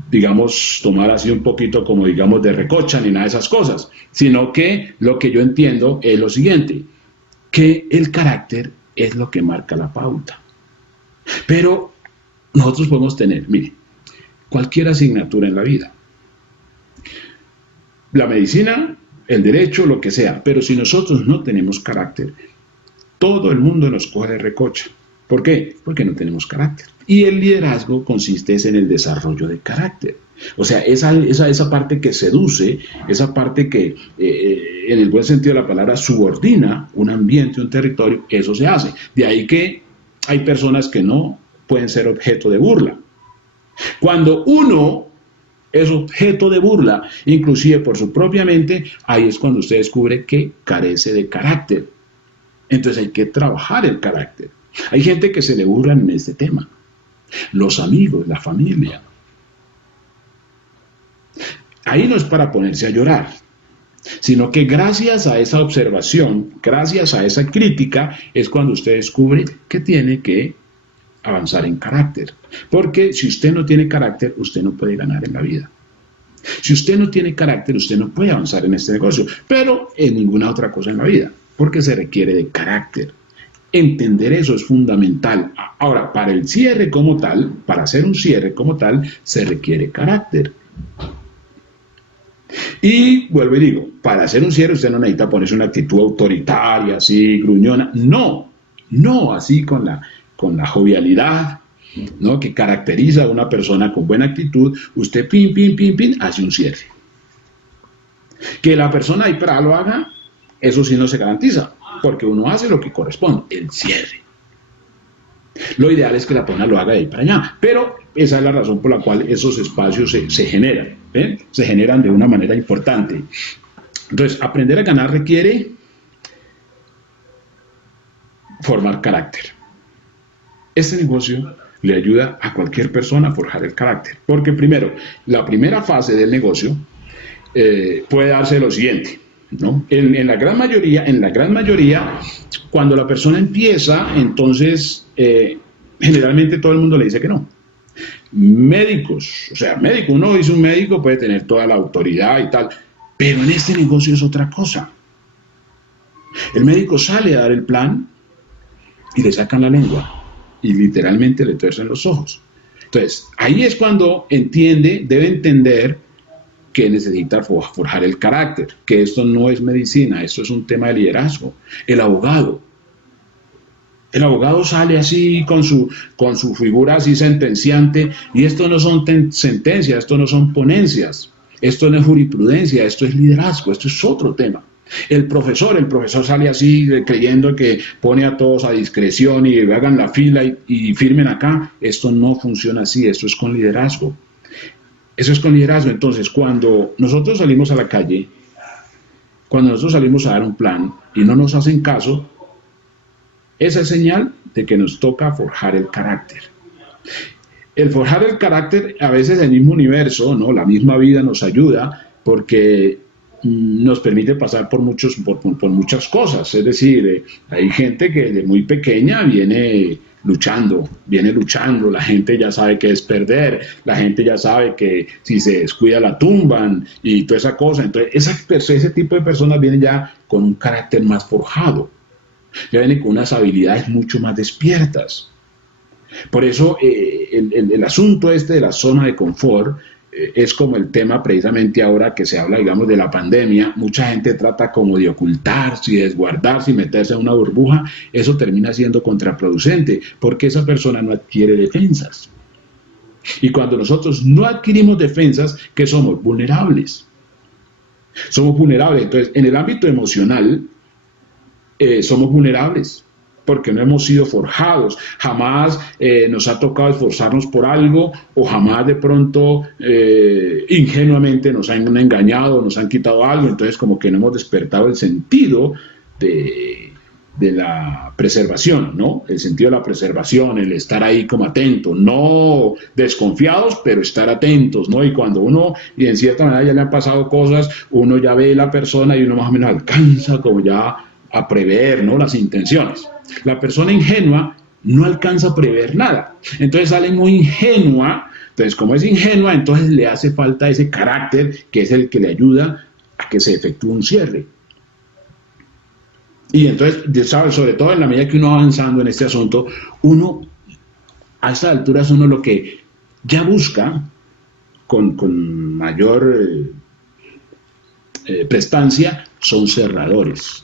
digamos, tomar así un poquito como, digamos, de recocha ni nada de esas cosas, sino que lo que yo entiendo es lo siguiente, que el carácter es lo que marca la pauta. Pero nosotros podemos tener, mire, cualquier asignatura en la vida, la medicina, el derecho, lo que sea, pero si nosotros no tenemos carácter, todo el mundo nos coge de recocha. ¿Por qué? Porque no tenemos carácter. Y el liderazgo consiste en el desarrollo de carácter. O sea, esa parte que seduce, esa parte que, en el buen sentido de la palabra, subordina un ambiente, un territorio, eso se hace. De ahí que hay personas que no pueden ser objeto de burla. Cuando uno es objeto de burla, inclusive por su propia mente, ahí es cuando usted descubre que carece de carácter. Entonces hay que trabajar el carácter. Hay gente que se le burla en este tema. Los amigos, la familia. Ahí no es para ponerse a llorar, sino que gracias a esa observación, gracias a esa crítica, es cuando usted descubre que tiene que avanzar en carácter. Porque si usted no tiene carácter, usted no puede ganar en la vida. Si usted no tiene carácter, usted no puede avanzar en este negocio, pero en ninguna otra cosa en la vida, porque se requiere de carácter. Entender eso es fundamental. Ahora, para el cierre como tal, para hacer un cierre como tal, se requiere carácter. Y vuelvo y digo, para hacer un cierre usted no necesita ponerse una actitud autoritaria, así, gruñona. No, así con la jovialidad, ¿no?, que caracteriza a una persona con buena actitud, usted pin, hace un cierre. Que la persona ahí para lo haga, eso sí no se garantiza, porque uno hace lo que corresponde, el cierre. Lo ideal es que la persona lo haga de ahí para allá, pero esa es la razón por la cual esos espacios se generan, se generan de una manera importante. Entonces, aprender a ganar requiere formar carácter. Este negocio le ayuda a cualquier persona a forjar el carácter, porque primero, la primera fase del negocio puede darse lo siguiente, ¿no? En la gran mayoría, cuando la persona empieza, entonces generalmente todo el mundo le dice que no. Médicos, o sea, uno dice un médico puede tener toda la autoridad y tal, pero en este negocio es otra cosa. El médico sale a dar el plan y le sacan la lengua y literalmente le tuercen los ojos. Entonces, ahí es cuando debe entender que necesita forjar el carácter, que esto no es medicina, esto es un tema de liderazgo. El abogado sale así con su figura así sentenciante, y esto no son sentencias, esto no son ponencias, esto no es jurisprudencia, esto es liderazgo, esto es otro tema. El profesor sale así creyendo que pone a todos a discreción y hagan la fila y firmen acá. Esto no funciona así, esto es con liderazgo. Eso es con liderazgo. Entonces, cuando nosotros salimos a la calle, cuando nosotros salimos a dar un plan y no nos hacen caso, esa es señal de que nos toca forjar el carácter. El forjar el carácter, a veces el mismo universo, ¿no? La misma vida nos ayuda porque nos permite pasar por muchas cosas. Es decir, hay gente que desde muy pequeña viene luchando, la gente ya sabe que es perder, la gente ya sabe que si se descuida la tumban y toda esa cosa. Entonces ese tipo de personas vienen ya con un carácter más forjado, ya vienen con unas habilidades mucho más despiertas. Por eso el asunto de la zona de confort es como el tema precisamente ahora que se habla, digamos, de la pandemia. Mucha gente trata como de ocultarse y desguardarse y meterse en una burbuja. Eso termina siendo contraproducente porque esa persona no adquiere defensas. Y cuando nosotros no adquirimos defensas, ¿qué somos? Vulnerables. Somos vulnerables. Entonces, en el ámbito emocional, somos vulnerables, porque no hemos sido forjados, jamás nos ha tocado esforzarnos por algo, o jamás de pronto ingenuamente nos han engañado, nos han quitado algo. Entonces como que no hemos despertado el sentido de la preservación, ¿no? El sentido de la preservación, el estar ahí como atento, no desconfiados, pero estar atentos, ¿no? Y cuando uno, y en cierta manera ya le han pasado cosas, uno ya ve la persona y uno más o menos alcanza como ya a prever, ¿no? Las intenciones. La persona ingenua no alcanza a prever nada, entonces sale muy ingenua. Entonces, como es ingenua, entonces le hace falta ese carácter que es el que le ayuda a que se efectúe un cierre. Y entonces, ¿sabes? Sobre todo en la medida que uno va avanzando en este asunto, uno, a estas alturas, uno lo que ya busca con mayor prestancia son cerradores.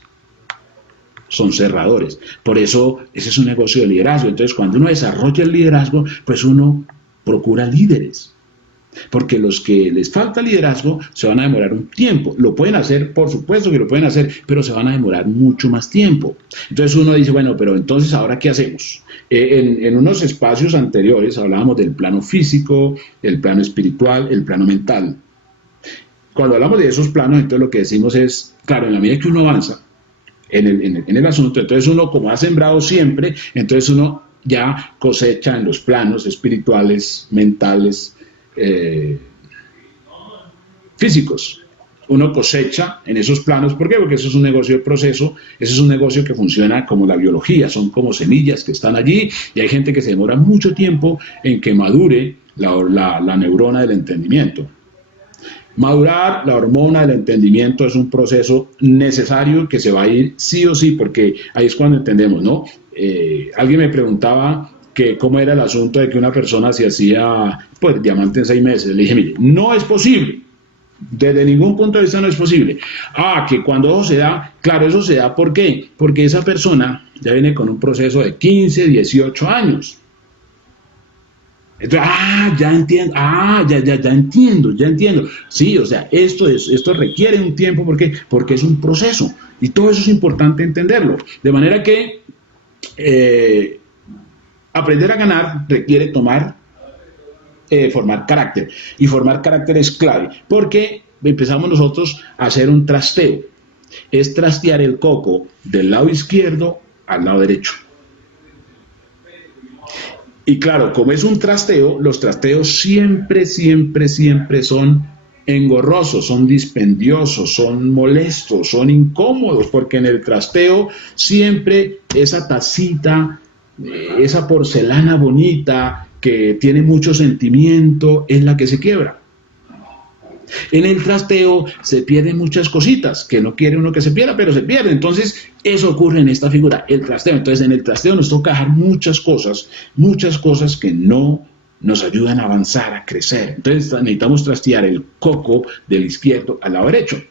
Por eso ese es un negocio de liderazgo. Entonces, cuando uno desarrolla el liderazgo, pues uno procura líderes, porque los que les falta liderazgo se van a demorar un tiempo. Lo pueden hacer, por supuesto que lo pueden hacer, pero se van a demorar mucho más tiempo. Entonces uno dice, bueno, pero entonces ¿ahora qué hacemos? En unos espacios anteriores hablábamos del plano físico, el plano espiritual, el plano mental. Cuando hablamos de esos planos, entonces lo que decimos es, claro, en la medida que uno avanza en el asunto, entonces uno, como ha sembrado siempre, entonces uno ya cosecha en los planos espirituales, mentales, físicos. Uno cosecha en esos planos. ¿Por qué? Porque eso es un negocio de proceso, eso es un negocio que funciona como la biología, son como semillas que están allí, y hay gente que se demora mucho tiempo en que madure la neurona del entendimiento. Madurar la hormona del entendimiento es un proceso necesario que se va a ir sí o sí, porque ahí es cuando entendemos, ¿no? Alguien me preguntaba que cómo era el asunto de que una persona se hacía, pues, diamante en 6 meses. Le dije, mire, no es posible. Desde ningún punto de vista no es posible. Que cuando eso se da, claro, eso se da, ¿por qué? Porque esa persona ya viene con un proceso de 15, 18 años. Entonces, ya entiendo, ya entiendo. Sí, o sea, esto requiere un tiempo, ¿por qué? Porque es un proceso, y todo eso es importante entenderlo. De manera que aprender a ganar requiere formar carácter, y formar carácter es clave, porque empezamos nosotros a hacer un trasteo, es trastear el coco del lado izquierdo al lado derecho. Y claro, como es un trasteo, los trasteos siempre son engorrosos, son dispendiosos, son molestos, son incómodos, porque en el trasteo siempre esa tacita, esa porcelana bonita que tiene mucho sentimiento, es la que se quiebra. En el trasteo se pierden muchas cositas que no quiere uno que se pierda, pero se pierde. Entonces eso ocurre en esta figura, el trasteo. Entonces en el trasteo nos toca dejar muchas cosas que no nos ayudan a avanzar, a crecer. Entonces necesitamos trastear el coco del izquierdo al lado derecho.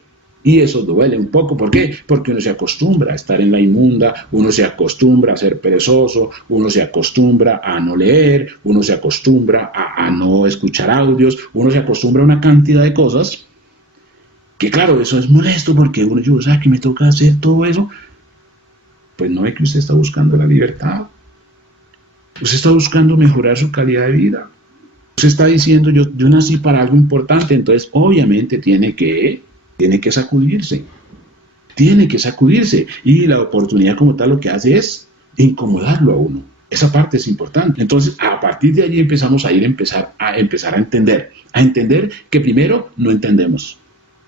Y eso duele un poco. ¿Por qué? Porque uno se acostumbra a estar en la inmunda, uno se acostumbra a ser perezoso, uno se acostumbra a no leer, uno se acostumbra a no escuchar audios, uno se acostumbra a una cantidad de cosas que, claro, eso es molesto porque uno dice, ¿sabes que me toca hacer todo eso? Pues no ve que usted está buscando la libertad. Usted está buscando mejorar su calidad de vida. Usted está diciendo, yo nací para algo importante, entonces obviamente tiene que sacudirse. Tiene que sacudirse. Y la oportunidad como tal lo que hace es incomodarlo a uno. Esa parte es importante. Entonces, a partir de allí empezamos a empezar a entender. A entender que primero no entendemos.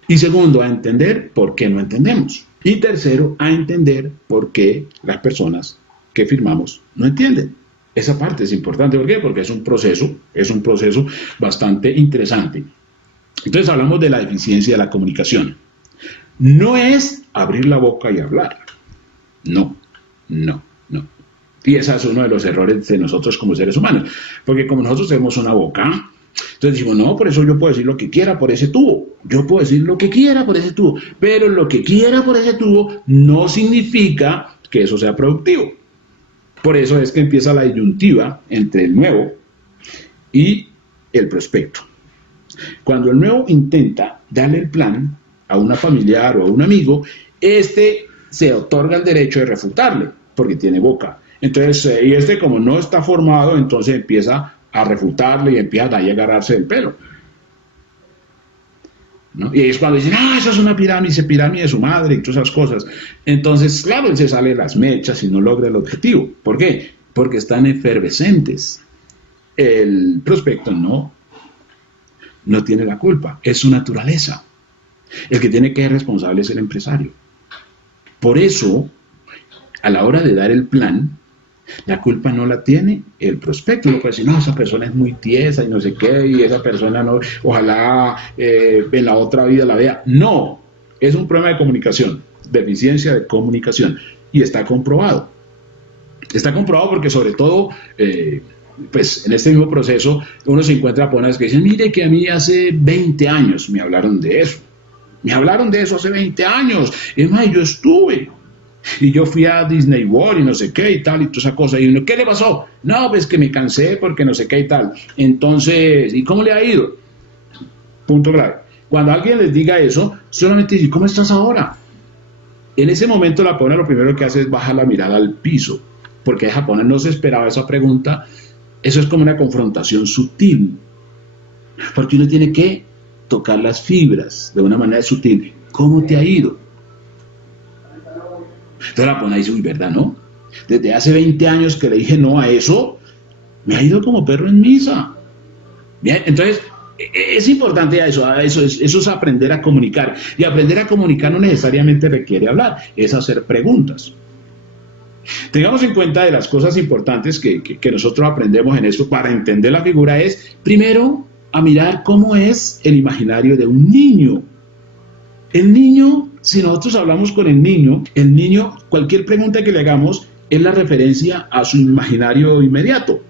Y segundo, a entender por qué no entendemos. Y tercero, a entender por qué las personas que firmamos no entienden. Esa parte es importante. ¿Por qué? Porque es un proceso bastante interesante. Entonces hablamos de la eficiencia de la comunicación. No es abrir la boca y hablar. No. Y ese es uno de los errores de nosotros como seres humanos. Porque como nosotros tenemos una boca, entonces decimos, no, por eso yo puedo decir lo que quiera por ese tubo. Yo puedo decir lo que quiera por ese tubo. Pero lo que quiera por ese tubo no significa que eso sea productivo. Por eso es que empieza la disyuntiva entre el nuevo y el prospecto. Cuando el nuevo intenta darle el plan a una familiar o a un amigo, se otorga el derecho de refutarle, porque tiene boca. Entonces, y como no está formado, entonces empieza a refutarle y empieza ahí a agarrarse del pelo, ¿no? Y es cuando dicen, eso es una pirámide de su madre y todas esas cosas. Entonces, claro, él se sale de las mechas y no logra el objetivo. ¿Por qué? Porque están efervescentes. El prospecto no tiene la culpa, es su naturaleza. El que tiene que ser responsable es el empresario. Por eso, a la hora de dar el plan, la culpa no la tiene el prospecto. Uno puede decir, no, esa persona es muy tiesa y no sé qué, y esa persona no, ojalá en la otra vida la vea. No, es un problema de comunicación, de eficiencia de comunicación, y está comprobado. Está comprobado porque sobre todo, pues en este mismo proceso, uno se encuentra personas que dicen, mire que a mí hace 20 años me hablaron de eso. Me hablaron de eso hace 20 años. Es más, yo estuve. Y yo fui a Disney World y no sé qué y tal y toda esa cosa. Y uno, ¿qué le pasó? No, pues que me cansé porque no sé qué y tal. Entonces, ¿y cómo le ha ido? Punto clave. Cuando alguien les diga eso, solamente dice, ¿cómo estás ahora? En ese momento la japonesa lo primero que hace es bajar la mirada al piso. Porque el japonés no se esperaba esa pregunta. Eso es como una confrontación sutil. Porque uno tiene que tocar las fibras de una manera sutil. ¿Cómo te ha ido? Entonces la japonesa dice, uy, ¿verdad, no? Desde hace 20 años que le dije no a eso, me ha ido como perro en misa. Bien, entonces es importante eso es aprender a comunicar. Y aprender a comunicar no necesariamente requiere hablar, es hacer preguntas. Tengamos en cuenta de las cosas importantes que nosotros aprendemos en esto para entender la figura es, primero, a mirar cómo es el imaginario de un niño. El niño, si nosotros hablamos con el niño, cualquier pregunta que le hagamos es la referencia a su imaginario inmediato.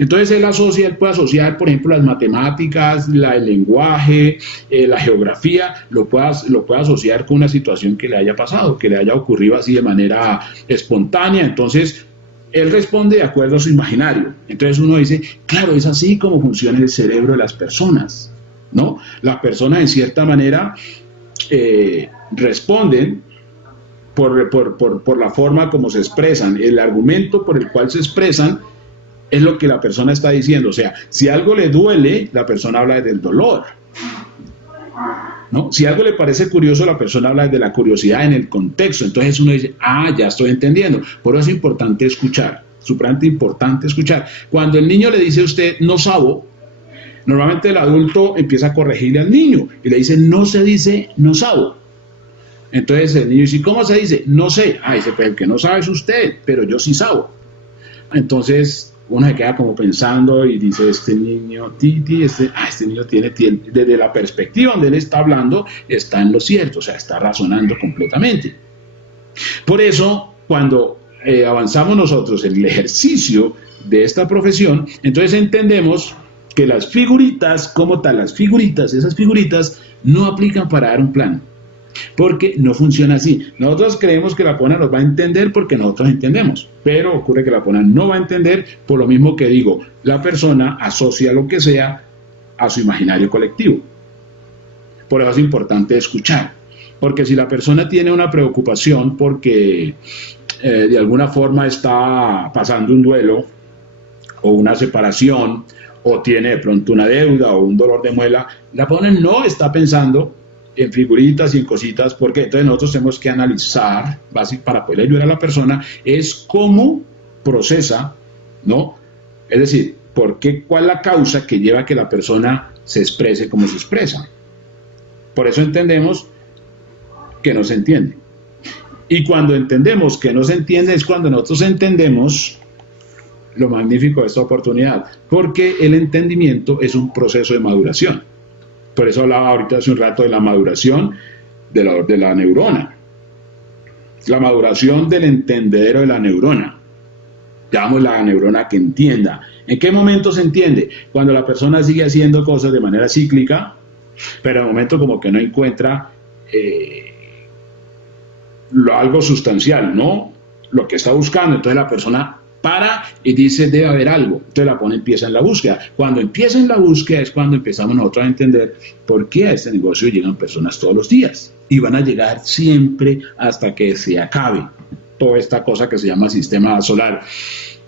Entonces él puede asociar, por ejemplo, las matemáticas, el lenguaje, la geografía, lo puede asociar con una situación que le haya pasado, que le haya ocurrido así de manera espontánea. Entonces él responde de acuerdo a su imaginario. Entonces uno dice, claro, es así como funciona el cerebro de las personas, ¿no? Las personas en cierta manera responden por la forma como se expresan. El argumento por el cual se expresan es lo que la persona está diciendo. O sea, si algo le duele, la persona habla del dolor, ¿no? Si algo le parece curioso, la persona habla de la curiosidad en el contexto. Entonces uno dice, ya estoy entendiendo. Por eso es importante escuchar, súper importante escuchar. Cuando el niño le dice a usted, no sabo, normalmente el adulto empieza a corregirle al niño y le dice, no se dice no sabo. Entonces el niño dice, ¿cómo se dice? No sé. Dice, pues el que no sabe es usted, pero yo sí sabo. Entonces uno se queda como pensando y dice, este niño tiene, desde la perspectiva donde él está hablando, está en lo cierto, o sea, está razonando completamente. Por eso, cuando avanzamos nosotros en el ejercicio de esta profesión, entonces entendemos que las figuritas, como tal, las figuritas, esas figuritas no aplican para dar un plan, porque no funciona así. Nosotros creemos que la PONA nos va a entender porque nosotros entendemos, pero ocurre que la PONA no va a entender por lo mismo que digo, la persona asocia lo que sea a su imaginario colectivo. Por eso es importante escuchar, porque si la persona tiene una preocupación porque de alguna forma está pasando un duelo o una separación, o tiene de pronto una deuda o un dolor de muela, la PONA no está pensando en figuritas y en cositas, porque entonces nosotros tenemos que analizar, básicamente, para poder ayudar a la persona, es cómo procesa, ¿no? Es decir, ¿cuál es la causa que lleva a que la persona se exprese como se expresa? Por eso entendemos que no se entiende. Y cuando entendemos que no se entiende es cuando nosotros entendemos lo magnífico de esta oportunidad, porque el entendimiento es un proceso de maduración. Por eso hablaba ahorita hace un rato de la maduración de la neurona, la maduración del entendedero de la neurona. Llamamos la neurona que entienda. ¿En qué momento se entiende? Cuando la persona sigue haciendo cosas de manera cíclica, pero en el momento como que no encuentra algo sustancial, ¿no? Lo que está buscando, entonces la persona para y dice debe haber algo, entonces la PONA empieza en la búsqueda. Cuando empieza en la búsqueda es cuando empezamos nosotros a entender por qué a este negocio llegan personas todos los días y van a llegar siempre hasta que se acabe toda esta cosa que se llama sistema solar.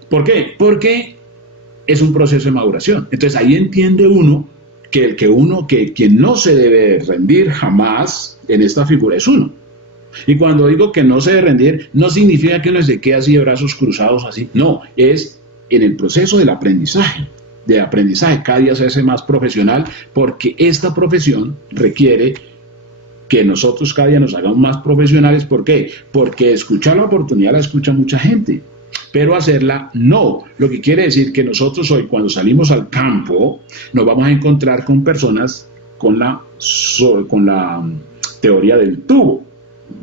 ¿Por qué? Porque es un proceso de maduración. Entonces ahí entiende uno que quien no se debe rendir jamás en esta figura es uno. Y cuando digo que no se debe rendir, no significa que uno se quede así de brazos cruzados así, no, es en el proceso del aprendizaje, cada día se hace más profesional, porque esta profesión requiere que nosotros cada día nos hagamos más profesionales. ¿Por qué? Porque escuchar la oportunidad la escucha mucha gente, pero hacerla no. Lo que quiere decir que nosotros hoy, cuando salimos al campo, nos vamos a encontrar con personas con la teoría del tubo.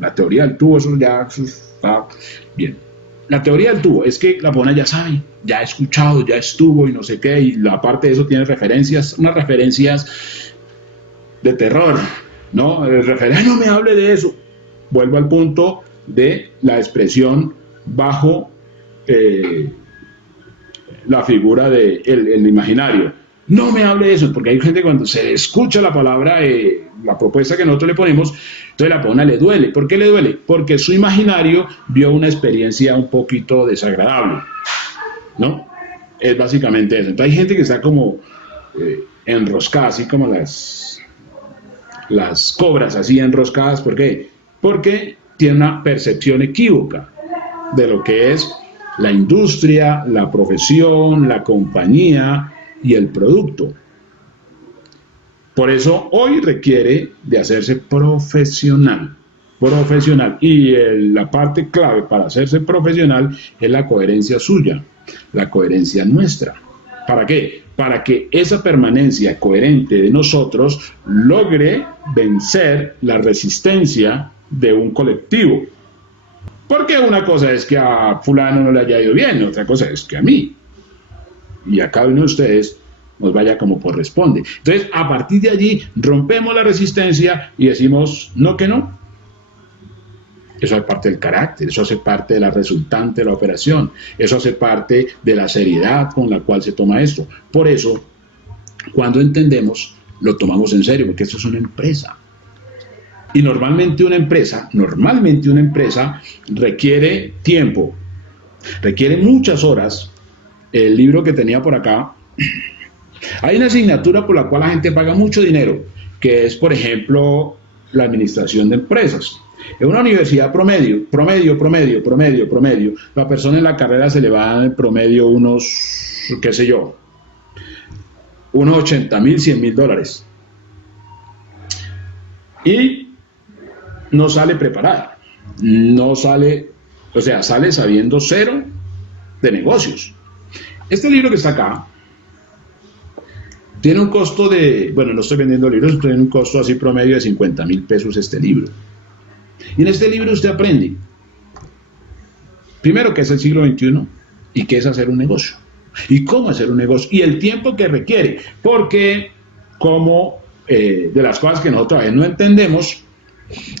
La teoría del tubo, eso está bien. La teoría del tubo es que la PONA ya sabe, ya ha escuchado, ya estuvo y no sé qué, y aparte de eso tiene unas referencias de terror, ¿no? No me hable de eso. Vuelvo al punto de la expresión bajo la figura del imaginario. No me hable de eso, porque hay gente cuando se escucha la palabra, la propuesta que nosotros le ponemos, entonces la PONA le duele. ¿Por qué le duele? Porque su imaginario vio una experiencia un poquito desagradable, ¿no? Es básicamente eso. Entonces hay gente que está como enroscada, así como las cobras, así enroscadas. ¿Por qué? Porque tiene una percepción equívoca de lo que es la industria, la profesión, la compañía y el producto. Por eso hoy requiere de hacerse profesional. Y la parte clave para hacerse profesional es la coherencia suya, la coherencia nuestra. ¿Para qué? Para que esa permanencia coherente de nosotros logre vencer la resistencia de un colectivo. Porque una cosa es que a fulano no le haya ido bien, otra cosa es que a mí y a cada uno de ustedes nos vaya como corresponde. Entonces, a partir de allí, rompemos la resistencia y decimos, no que no. Eso hace parte del carácter, eso hace parte de la resultante de la operación, eso hace parte de la seriedad con la cual se toma esto. Por eso, cuando entendemos, lo tomamos en serio, porque esto es una empresa. Y normalmente una empresa requiere tiempo, requiere muchas horas. El libro que tenía por acá, hay una asignatura por la cual la gente paga mucho dinero, que es, por ejemplo, la administración de empresas. En una universidad promedio, la persona en la carrera se le va en promedio unos, qué sé yo, unos $80,000, $100,000. Y no sale preparada, sale sabiendo cero de negocios. Este libro que está acá tiene un costo de, no estoy vendiendo libros, tiene un costo así promedio de 50,000 pesos este libro. Y en este libro usted aprende, primero, qué es el siglo XXI y qué es hacer un negocio. y cómo hacer un negocio y el tiempo que requiere, porque como de las cosas que nosotros a veces no entendemos,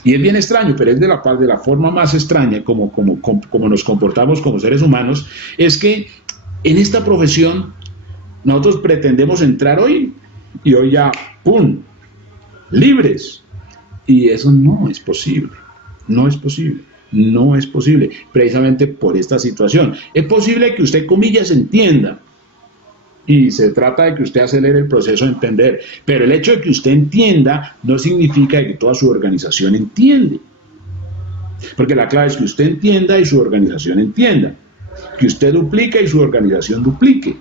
y es bien extraño, pero es de la forma más extraña como nos comportamos como seres humanos, es que en esta profesión nosotros pretendemos entrar hoy y hoy ya, ¡pum!, libres, y eso no es posible, no es posible. No es posible, precisamente por esta situación. Es posible que usted, comillas, entienda, y se trata de que usted acelere el proceso de entender, pero el hecho de que usted entienda no significa que toda su organización entiende, porque la clave es que usted entienda y su organización entienda, que usted duplique y su organización duplique.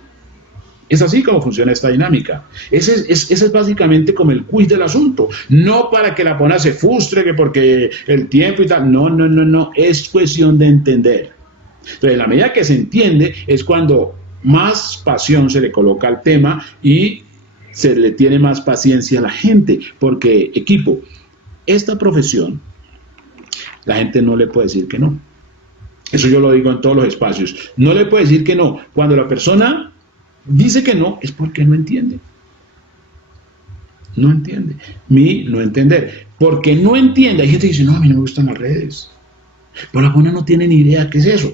Es así como funciona esta dinámica. Ese es básicamente como el quiz del asunto. No para que la persona se frustre, que porque el tiempo y tal. No. Es cuestión de entender. Entonces, en la medida que se entiende, es cuando más pasión se le coloca al tema y se le tiene más paciencia a la gente. Porque, equipo, esta profesión, la gente no le puede decir que no. Eso yo lo digo en todos los espacios. No le puede decir que no. Cuando la persona dice que no, es porque no entiende. No entiende. No entender. Porque no entiende. Hay gente que dice, no, a mí no me gustan las redes. Pero la persona no tiene ni idea qué es eso.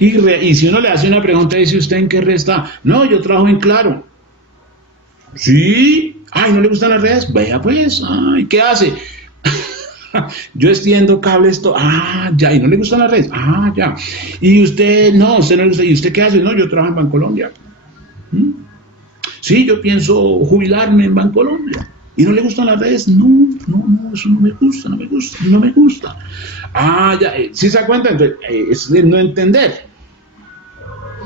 Y si uno le hace una pregunta, dice, ¿usted en qué red está? No, yo trabajo en Claro. ¿Sí? Ay, ¿no le gustan las redes? Vaya pues. Ay, ¿qué hace? Yo extiendo cables, ya, ¿y no le gustan las redes? Ya. Y usted no le gusta. ¿Y usted qué hace? No, yo trabajo en Bancolombia. Sí, yo pienso jubilarme en Bancolombia. ¿Y no le gustan las redes? No, eso no me gusta. Ya, ¿sí se da cuenta? Entonces, es el no entender.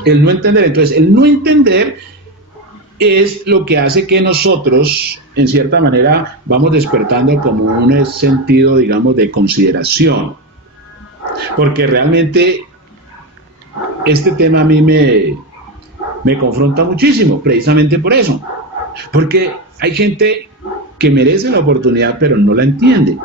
Entonces, el no entender es lo que hace que nosotros, en cierta manera, vamos despertando como un sentido, digamos, de consideración. Porque realmente este tema a mí me confronta muchísimo, precisamente por eso. Porque hay gente que merece la oportunidad, pero no la entiende.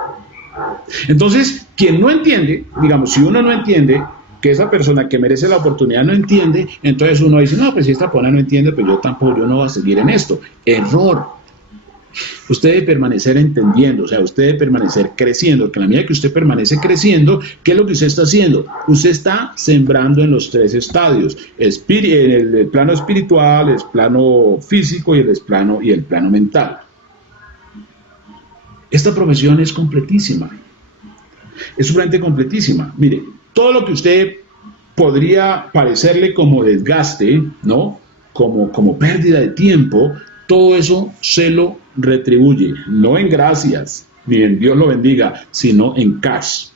Entonces, quien no entiende, digamos, si uno no entiende que esa persona que merece la oportunidad no entiende, entonces uno dice, no, pues si esta persona no entiende, pues yo no voy a seguir en esto. Error. Usted debe permanecer entendiendo, o sea, usted debe permanecer creciendo, que a la medida que usted permanece creciendo, ¿qué es lo que usted está haciendo? Usted está sembrando en los 3 estadios, en el plano espiritual, el plano físico y el plano mental. Esta profesión es completísima, es sumamente completísima. Mire, todo lo que usted podría parecerle como desgaste, ¿no? Como pérdida de tiempo, todo eso se lo retribuye, no en gracias, ni en Dios lo bendiga, sino en cash.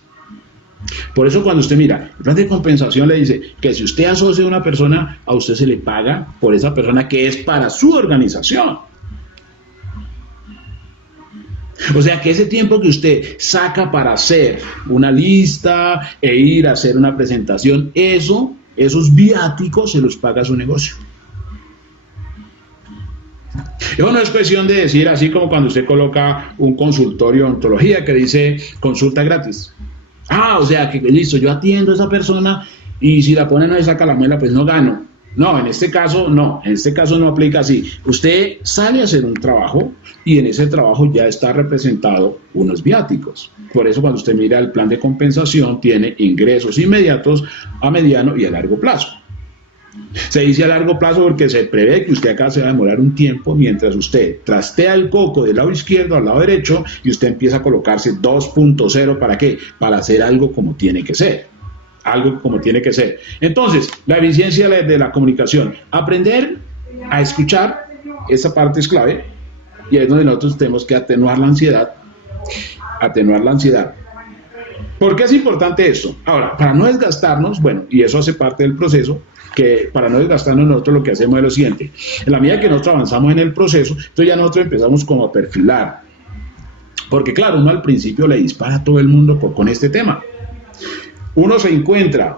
Por eso cuando usted mira, el plan de compensación le dice que si usted asocia a una persona, a usted se le paga por esa persona que es para su organización. O sea que ese tiempo que usted saca para hacer una lista e ir a hacer una presentación, esos viáticos se los paga su negocio. Eso no es cuestión de decir así como cuando usted coloca un consultorio de ontología que dice consulta gratis. O sea que listo, yo atiendo a esa persona y si la pone no le saca la muela, pues no gano. No, en este caso no aplica así. Usted sale a hacer un trabajo y en ese trabajo ya está representado unos viáticos. Por eso cuando usted mira el plan de compensación tiene ingresos inmediatos a mediano y a largo plazo. Se dice a largo plazo porque se prevé que usted acá se va a demorar un tiempo mientras usted trastea el coco del lado izquierdo al lado derecho y usted empieza a colocarse 2.0, ¿para qué? Para hacer algo como tiene que ser. Entonces, la eficiencia de la comunicación, aprender a escuchar, esa parte es clave, y es donde nosotros tenemos que atenuar la ansiedad. ¿Por qué es importante esto? Ahora, para no desgastarnos, y eso hace parte del proceso, que para no desgastarnos nosotros lo que hacemos es lo siguiente: en la medida que nosotros avanzamos en el proceso, entonces ya nosotros empezamos como a perfilar, porque claro, uno al principio le dispara a todo el mundo con este tema. Uno se encuentra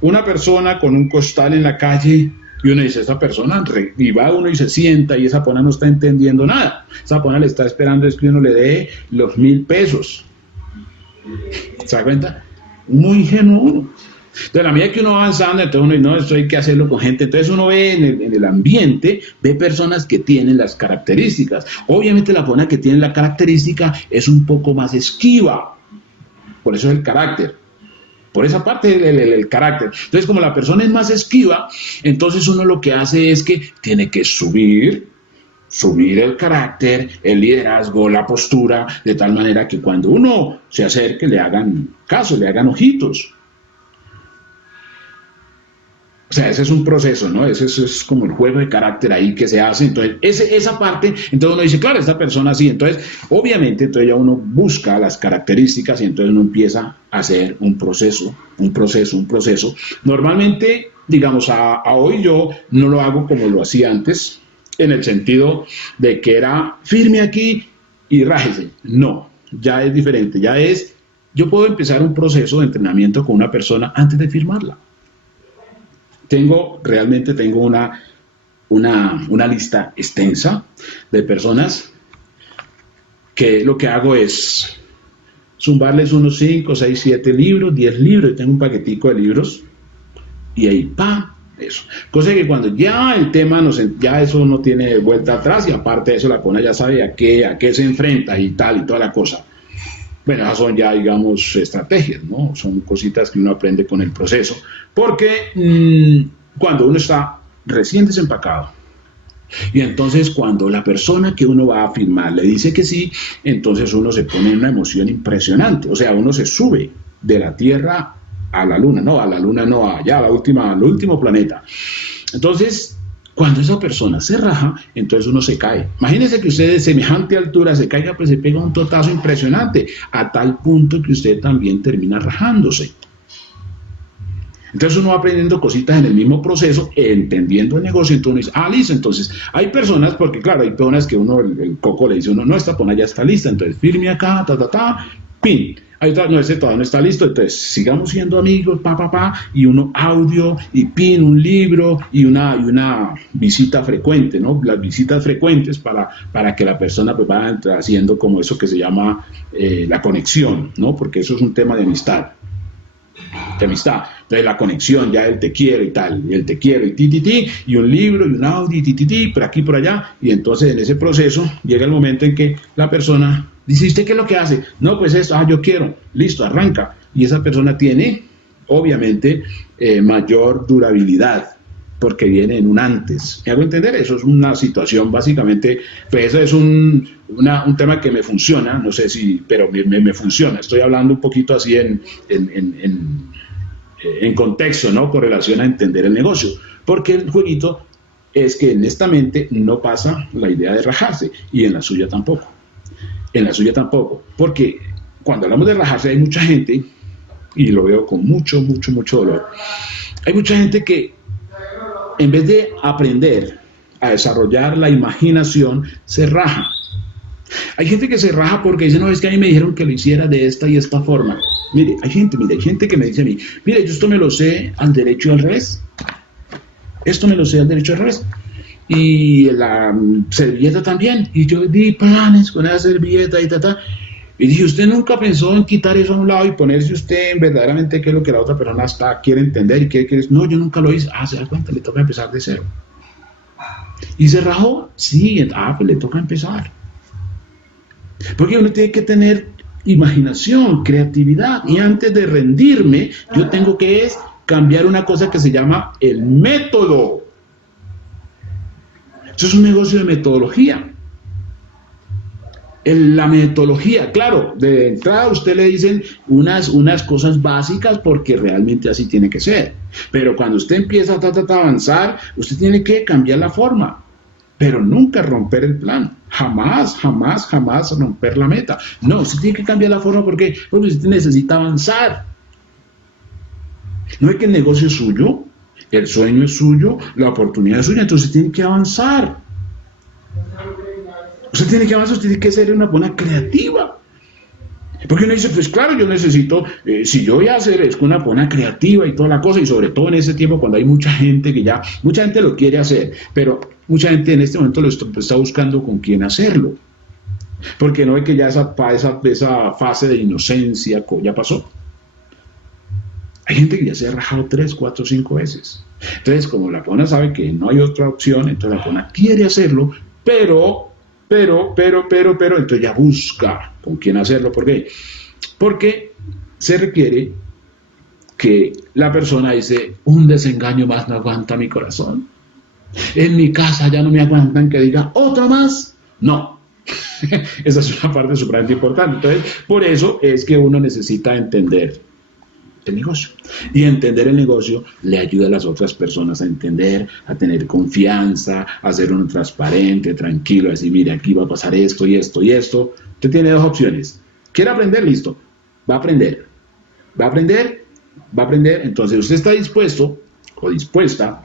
una persona con un costal en la calle y uno dice, esa persona, y va uno y se sienta y esa persona no está entendiendo nada. Esa persona le está esperando es que uno le dé los 1,000 pesos. ¿Se da cuenta? Muy ingenuo uno. Entonces, a la medida que uno va avanzando, entonces uno dice, no, esto hay que hacerlo con gente. Entonces uno ve en el ambiente, ve personas que tienen las características. Obviamente la persona que tiene la característica es un poco más esquiva. Por eso es el carácter. Por esa parte el carácter. Entonces, como la persona es más esquiva, entonces uno lo que hace es que tiene que subir el carácter, el liderazgo, la postura, de tal manera que cuando uno se acerque le hagan caso, le hagan ojitos. O sea, ese es un proceso, ¿no? Ese es como el juego de carácter ahí que se hace. Entonces, esa parte, entonces uno dice, claro, esta persona sí. Entonces, obviamente, entonces ya uno busca las características y entonces uno empieza a hacer un proceso. Normalmente, digamos, a hoy yo no lo hago como lo hacía antes, en el sentido de que era firme aquí y rájese. No, ya es diferente. Yo puedo empezar un proceso de entrenamiento con una persona antes de firmarla. Realmente tengo una lista extensa de personas que lo que hago es zumbarles unos 5, 6, 7 libros, 10 libros, yo tengo un paquetico de libros y ahí, eso. Cosa que cuando ya el tema, ya eso no tiene vuelta atrás y aparte de eso la persona ya sabe a qué se enfrenta y tal y toda la cosa. Bueno, esas son ya, digamos, estrategias, ¿no? Son cositas que uno aprende con el proceso. Porque cuando uno está recién desempacado, y entonces cuando la persona que uno va a firmar le dice que sí, entonces uno se pone en una emoción impresionante. O sea, uno se sube de la Tierra a la Luna, allá, al último planeta. Entonces, cuando esa persona se raja, entonces uno se cae. Imagínense que usted de semejante altura se caiga, pues se pega un totazo impresionante, a tal punto que usted también termina rajándose. Entonces uno va aprendiendo cositas en el mismo proceso, entendiendo el negocio, entonces uno dice, listo, entonces hay personas, porque claro, hay personas que uno, el coco le dice, no, esta persona ya está lista, entonces firme acá, pin. Hay otra, no, este todavía no está listo, entonces sigamos siendo amigos, y uno audio, y pin, un libro, y una visita frecuente, ¿no? Las visitas frecuentes para que la persona pues vaya haciendo como eso que se llama la conexión, ¿no? Porque eso es un tema de amistad. Entonces la conexión, ya el te quiero y tal, y el te quiero y y un libro y un audio y por aquí por allá, y entonces en ese proceso llega el momento en que la persona dice, ¿usted qué es lo que hace? No, pues esto, yo quiero, listo, arranca, y esa persona tiene obviamente mayor durabilidad, porque viene en un antes. ¿Me hago entender? Eso es una situación básicamente, pues eso es un tema que me funciona, no sé si, pero me funciona. Estoy hablando un poquito así en contexto, ¿no? Con relación a entender el negocio. Porque el jueguito es que en esta mente no pasa la idea de rajarse, y en la suya tampoco. Porque cuando hablamos de rajarse hay mucha gente, y lo veo con mucho dolor, hay mucha gente que en vez de aprender a desarrollar la imaginación, se raja. Hay gente que se raja porque dice, no, es que a mí me dijeron que lo hiciera de esta y esta forma. Mire, hay gente que me dice a mí, mire, yo esto me lo sé al derecho y al revés. Y la servilleta también. Y yo di planes con esa servilleta y Y dije, ¿usted nunca pensó en quitar eso a un lado y ponerse usted verdaderamente qué es lo que la otra persona quiere entender y qué quiere? No, yo nunca lo hice. Se da cuenta, le toca empezar de cero. ¿Y se rajó? Sí, pues le toca empezar. Porque uno tiene que tener imaginación, creatividad. Y antes de rendirme, yo tengo que cambiar una cosa que se llama el método. Eso es un negocio de metodología. La metodología, claro, de entrada a usted le dicen unas cosas básicas porque realmente así tiene que ser. Pero cuando usted empieza a avanzar, usted tiene que cambiar la forma, pero nunca romper el plan. Jamás romper la meta. No, usted tiene que cambiar la forma porque usted necesita avanzar. No es que el negocio es suyo, el sueño es suyo, la oportunidad es suya, entonces tiene que avanzar. Usted tiene que avanzar, usted tiene que ser una buena creativa. Porque uno dice, pues claro, yo necesito, si yo voy a hacer es con una buena creativa y toda la cosa, y sobre todo en ese tiempo cuando hay mucha gente mucha gente lo quiere hacer, pero mucha gente en este momento lo está buscando con quién hacerlo. Porque no ve que ya esa fase de inocencia ya pasó. Hay gente que ya se ha rajado 3, 4, 5 veces. Entonces, como la persona sabe que no hay otra opción, entonces la persona quiere hacerlo, pero, entonces ya busca con quién hacerlo. ¿Por qué? Porque se requiere que la persona dice, un desengaño más no aguanta mi corazón. En mi casa ya no me aguantan que diga, ¿otra más? No. Esa es una parte supremamente importante. Entonces, por eso es que uno necesita entender el negocio. Y entender el negocio le ayuda a las otras personas a entender, a tener confianza, a ser uno transparente, tranquilo, a decir, mire, aquí va a pasar esto y esto y esto. Usted tiene dos opciones. ¿Quiere aprender? Listo. Va a aprender. Va a aprender. Va a aprender. Entonces usted está dispuesto o dispuesta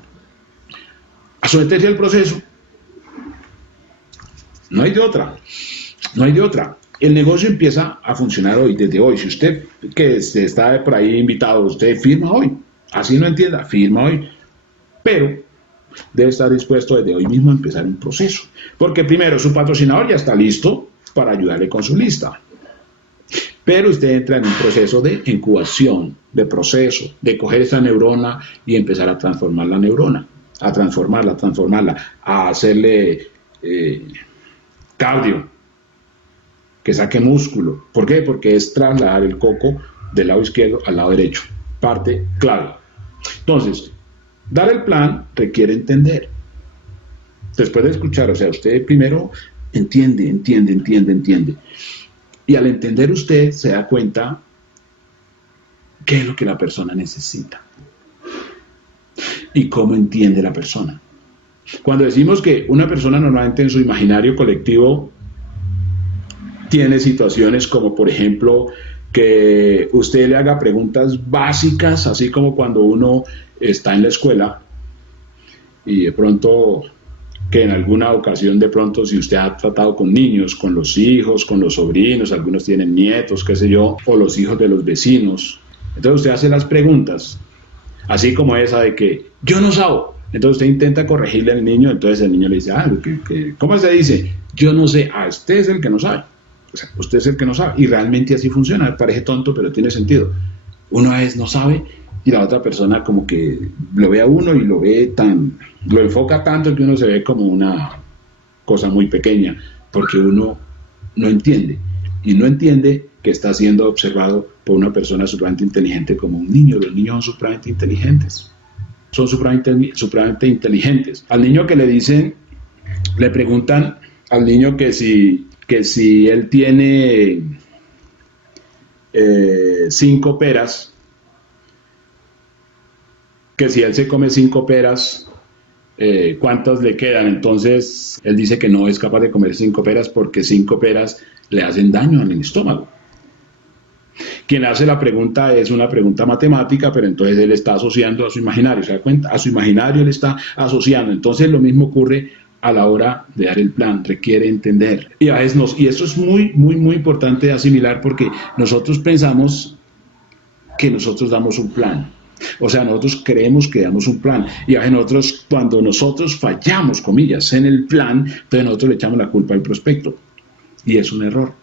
a someterse al proceso. No hay de otra. No hay de otra. El negocio empieza a funcionar hoy, desde hoy. Si usted que está por ahí invitado, usted firma hoy. Así no entienda, firma hoy. Pero debe estar dispuesto desde hoy mismo a empezar un proceso. Porque primero, su patrocinador ya está listo para ayudarle con su lista. Pero usted entra en un proceso de incubación, de proceso, de coger esa neurona y empezar a transformar la neurona. A transformarla, a hacerle cardio, que saque músculo. ¿Por qué? Porque es trasladar el coco del lado izquierdo al lado derecho. Parte clave. Entonces, dar el plan requiere entender. Después de escuchar, o sea, usted primero entiende. Y al entender usted se da cuenta qué es lo que la persona necesita. Y cómo entiende la persona. Cuando decimos que una persona normalmente en su imaginario colectivo tiene situaciones como, por ejemplo, que usted le haga preguntas básicas, así como cuando uno está en la escuela y de pronto, que en alguna ocasión de pronto, si usted ha tratado con niños, con los hijos, con los sobrinos, algunos tienen nietos, qué sé yo, o los hijos de los vecinos, entonces usted hace las preguntas, así como esa de que yo no sabo. Entonces usted intenta corregirle al niño, entonces el niño le dice, ¿cómo se dice? Yo no sé, usted es el que no sabe. O sea, usted es el que no sabe. Y realmente así funciona. Parece tonto, pero tiene sentido. Uno es no sabe y la otra persona como que lo ve a uno y lo enfoca tanto que uno se ve como una cosa muy pequeña, porque uno no entiende. Y no entiende que está siendo observado por una persona supremamente inteligente como un niño. Los niños son supremamente inteligentes. Son supremamente inteligentes. Al niño que le preguntan al niño que si él tiene 5 peras, que si él se come 5 peras, ¿cuántas le quedan? Entonces él dice que no es capaz de comer 5 peras porque 5 peras le hacen daño en el estómago. Quien hace la pregunta es una pregunta matemática, pero entonces él está asociando a su imaginario, ¿se da cuenta? A su imaginario él está asociando. Entonces lo mismo ocurre a la hora de dar el plan, requiere entender. Y a veces y esto es muy importante de asimilar, porque nosotros pensamos que nosotros damos un plan. O sea, nosotros creemos que damos un plan. Y a veces cuando nosotros fallamos, comillas, en el plan, entonces nosotros le echamos la culpa al prospecto. Y es un error.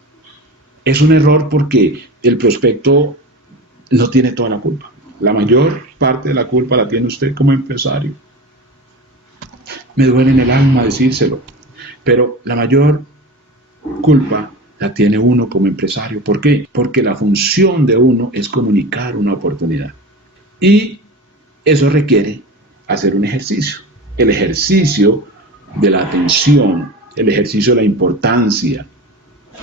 Es un error porque el prospecto no tiene toda la culpa. La mayor parte de la culpa la tiene usted como empresario. Me duele en el alma decírselo, pero la mayor culpa la tiene uno como empresario. ¿Por qué? Porque la función de uno es comunicar una oportunidad. Y eso requiere hacer un ejercicio. El ejercicio de la atención, el ejercicio de la importancia.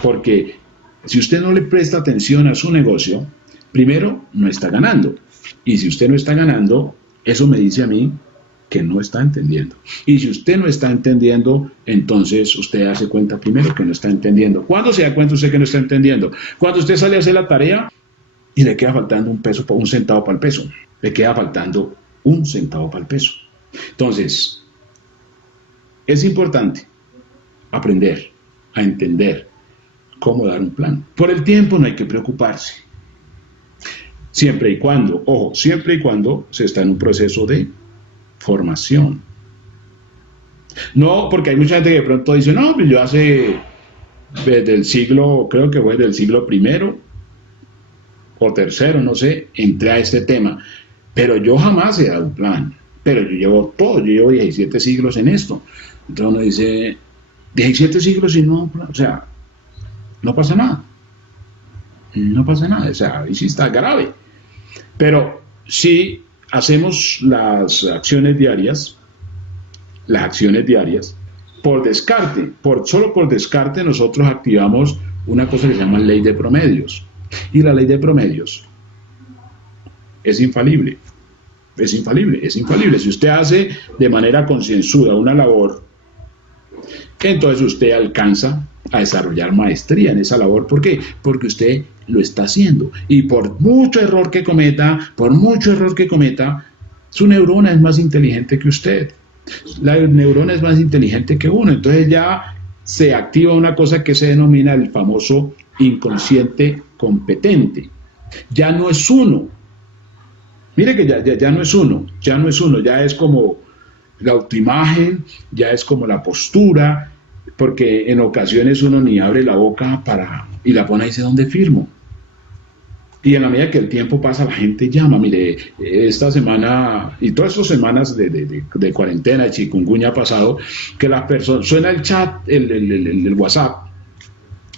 Porque si usted no le presta atención a su negocio, primero no está ganando. Y si usted no está ganando, eso me dice a mí que no está entendiendo. Y si usted no está entendiendo, entonces usted hace cuenta primero que no está entendiendo. ¿Cuándo se da cuenta usted que no está entendiendo? Cuando usted sale a hacer la tarea y le queda faltando un centavo para el peso. Le queda faltando un centavo para el peso. Entonces, es importante aprender a entender cómo dar un plan. Por el tiempo no hay que preocuparse. Siempre y cuando se está en un proceso de formación. No, porque hay mucha gente que de pronto dice, no, pues yo desde el siglo, creo que fue del siglo I o tercero, no sé, entré a este tema. Pero yo jamás he dado un plan. Pero yo llevo 17 siglos en esto. Entonces uno dice, 17 siglos y no, o sea, no pasa nada. No pasa nada, o sea, ahí sí está grave. Pero si hacemos las acciones diarias, por descarte, solo por descarte nosotros activamos una cosa que se llama ley de promedios. Y la ley de promedios es infalible. Es infalible. Si usted hace de manera concienzuda una labor, entonces usted alcanza a desarrollar maestría en esa labor. ¿Por qué? Porque usted lo está haciendo. Y por mucho error que cometa, su neurona es más inteligente que usted. La neurona es más inteligente que uno. Entonces ya se activa una cosa que se denomina el famoso inconsciente competente. Ya no es uno. Mire que ya no es uno, ya es como la autoimagen, ya es como la postura, porque en ocasiones uno ni abre la boca y la pone y dice, ¿dónde firmo? Y en la medida que el tiempo pasa, la gente llama. Mire, esta semana y todas estas semanas de cuarentena, de chikungunya ha pasado, que las personas, suena el chat, el WhatsApp,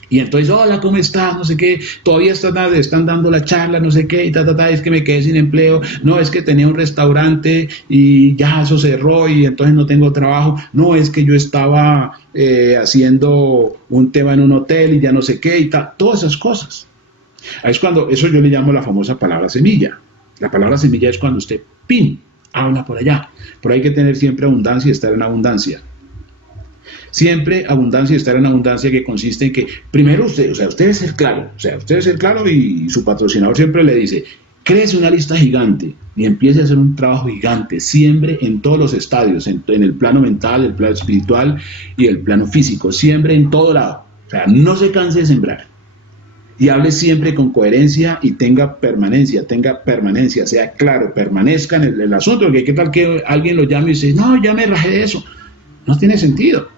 y entonces, hola, ¿cómo estás? No sé qué, todavía están dando la charla, no sé qué, y es que me quedé sin empleo, no, es que tenía un restaurante y ya eso cerró y entonces no tengo trabajo, no, es que yo estaba haciendo un tema en un hotel y ya no sé qué, y todas esas cosas. Es cuando, eso yo le llamo la famosa palabra semilla. La palabra semilla es cuando usted, ¡pin!, habla por allá. Pero hay que tener siempre abundancia y estar en abundancia. Siempre abundancia y estar en abundancia, que consiste en que primero usted debe ser claro, y su patrocinador siempre le dice, créese una lista gigante y empiece a hacer un trabajo gigante, siempre en todos los estadios, en el plano mental, el plano espiritual y el plano físico, siempre en todo lado. O sea, no se canse de sembrar. Y hable siempre con coherencia y tenga permanencia, sea claro, permanezca en el asunto, porque qué tal que alguien lo llame y dice, no, ya me rajé de eso. No tiene sentido.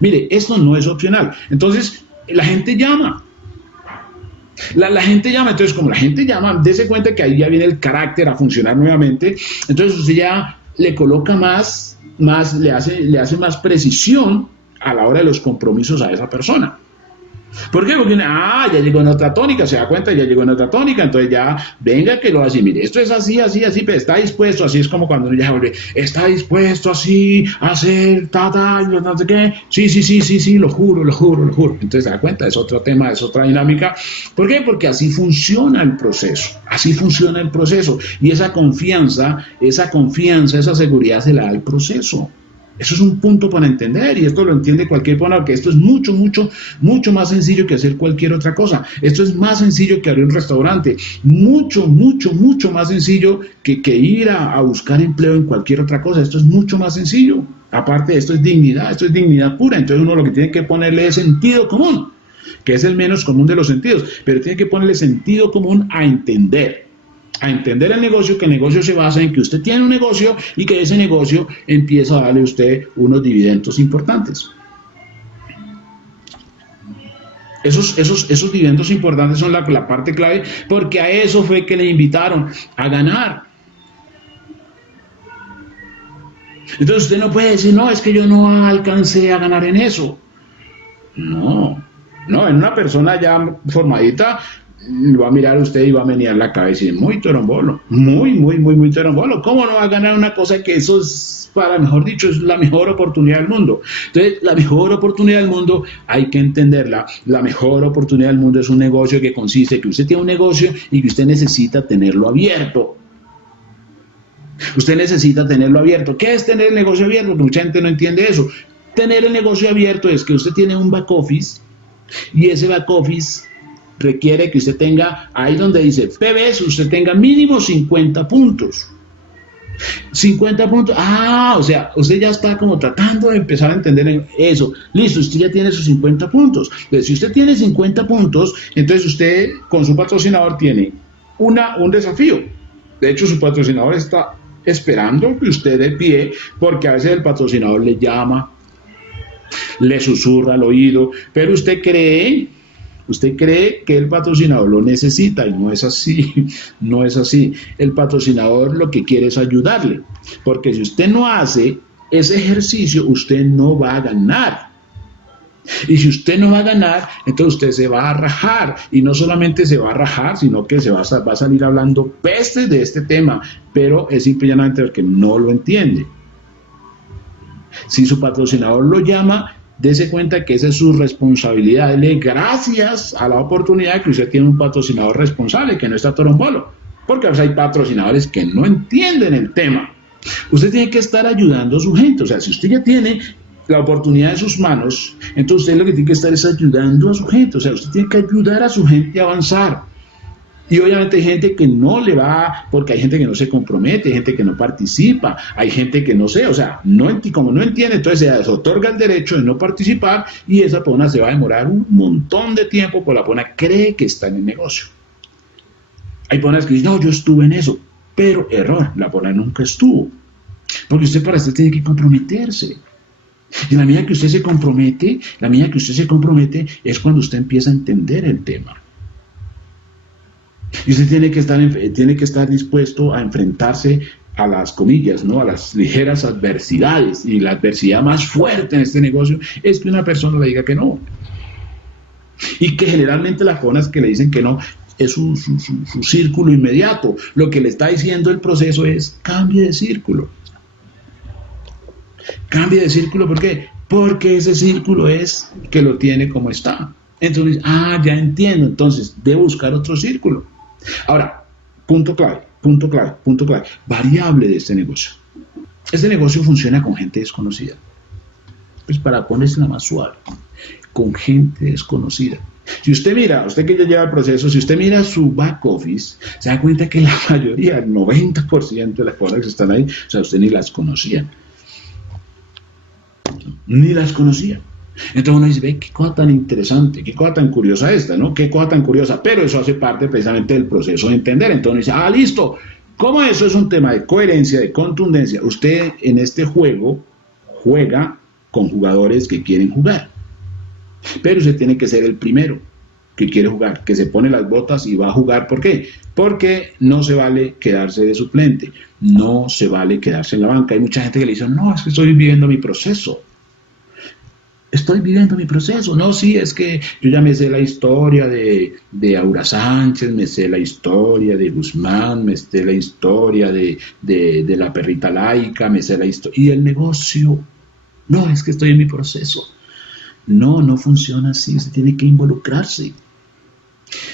Mire, esto no es opcional. Entonces, la gente llama. La gente llama, entonces como la gente llama, dése cuenta que ahí ya viene el carácter a funcionar nuevamente. Entonces usted ya le coloca le hace más precisión a la hora de los compromisos a esa persona. ¿Por qué? Porque ya llegó en otra tónica, se da cuenta, ya llegó en otra tónica, entonces ya, venga que lo hace, mire, esto es así, pero está dispuesto, así es como cuando uno ya vuelve, está dispuesto así a hacer, no sé qué, sí, lo juro, entonces se da cuenta, es otro tema, es otra dinámica. ¿Por qué? Porque así funciona el proceso, y esa confianza, esa seguridad se la da el proceso. Eso es un punto para entender, y esto lo entiende cualquier persona, que esto es mucho más sencillo que hacer cualquier otra cosa. Esto es más sencillo que abrir un restaurante, mucho más sencillo que ir a buscar empleo en cualquier otra cosa. Esto es mucho más sencillo. Aparte, esto es dignidad pura. Entonces uno lo que tiene que ponerle es sentido común, que es el menos común de los sentidos, pero tiene que ponerle sentido común a entender el negocio, que el negocio se basa en que usted tiene un negocio y que ese negocio empieza a darle a usted unos dividendos importantes. Esos dividendos importantes son la parte clave, porque a eso fue que le invitaron, a ganar. Entonces usted no puede decir, no, es que yo no alcancé a ganar en eso. No, en una persona ya formadita, lo va a mirar usted y va a menear la cabeza y decir, muy torombolo, muy torombolo. ¿Cómo no va a ganar una cosa que eso es, mejor dicho, es la mejor oportunidad del mundo? Entonces, la mejor oportunidad del mundo hay que entenderla. La mejor oportunidad del mundo es un negocio que consiste en que usted tiene un negocio y que usted necesita tenerlo abierto. ¿Qué es tener el negocio abierto? Porque mucha gente no entiende eso. Tener el negocio abierto es que usted tiene un back office, y ese back office requiere que usted tenga, ahí donde dice PBs, usted tenga mínimo 50 puntos. 50 puntos, o sea, usted ya está como tratando de empezar a entender eso. Listo, usted ya tiene sus 50 puntos. Entonces, si usted tiene 50 puntos, entonces usted con su patrocinador tiene un desafío. De hecho, su patrocinador está esperando que usted dé pie, porque a veces el patrocinador le llama, le susurra al oído, pero usted cree Usted cree que el patrocinador lo necesita y no es así, no es así. El patrocinador lo que quiere es ayudarle, porque si usted no hace ese ejercicio, usted no va a ganar. Y si usted no va a ganar, entonces usted se va a rajar, y no solamente se va a rajar, sino que va a salir hablando pestes de este tema, pero es simplemente porque no lo entiende. Si su patrocinador lo llama, dése cuenta que esa es su responsabilidad. Dele gracias a la oportunidad que usted tiene un patrocinador responsable, que no está torombolo, porque a veces hay patrocinadores que no entienden el tema. Usted tiene que estar ayudando a su gente. O sea, si usted ya tiene la oportunidad en sus manos, entonces usted lo que tiene que estar es ayudando a su gente. O sea, usted tiene que ayudar a su gente a avanzar. Y obviamente hay gente que no le va, porque hay gente que no se compromete, hay gente que no participa, hay gente que no sé, o sea, como no entiende, entonces se les otorga el derecho de no participar, y esa persona se va a demorar un montón de tiempo, porque la persona cree que está en el negocio. Hay personas que dicen, no, yo estuve en eso, pero error, la persona nunca estuvo, porque usted para esto tiene que comprometerse. Y la medida que usted se compromete, es cuando usted empieza a entender el tema. Y usted tiene que estar dispuesto a enfrentarse a las comillas, ¿no? A las ligeras adversidades. Y la adversidad más fuerte en este negocio es que una persona le diga que no. Y que generalmente las personas que le dicen que no es su círculo inmediato. Lo que le está diciendo el proceso es cambie de círculo. Cambie de círculo, ¿por qué? Porque ese círculo es que lo tiene como está. Entonces, ya entiendo, entonces debo buscar otro círculo. Ahora, punto clave, variable de este negocio. Este negocio funciona con gente desconocida. Pues para ponérsela más suave, con gente desconocida. Si usted mira, usted que ya lleva el proceso, si usted mira su back office, se da cuenta que la mayoría, el 90% de las cosas que están ahí, o sea, usted ni las conocía. Entonces uno dice, ve, qué cosa tan interesante, qué cosa tan curiosa esta, ¿no? Qué cosa tan curiosa, pero eso hace parte precisamente del proceso de entender. Entonces dice, listo, ¿cómo eso es un tema de coherencia, de contundencia? Usted en este juego juega con jugadores que quieren jugar, pero usted tiene que ser el primero que quiere jugar, que se pone las botas y va a jugar. ¿Por qué? Porque no se vale quedarse de suplente, no se vale quedarse en la banca. Hay mucha gente que le dice, no, es que estoy viviendo mi proceso. No, sí, es que yo ya me sé la historia de Aura Sánchez, me sé la historia de Guzmán, me sé la historia de la perrita laica, me sé la historia. Y el negocio, no, es que estoy en mi proceso. No funciona así, usted tiene que involucrarse.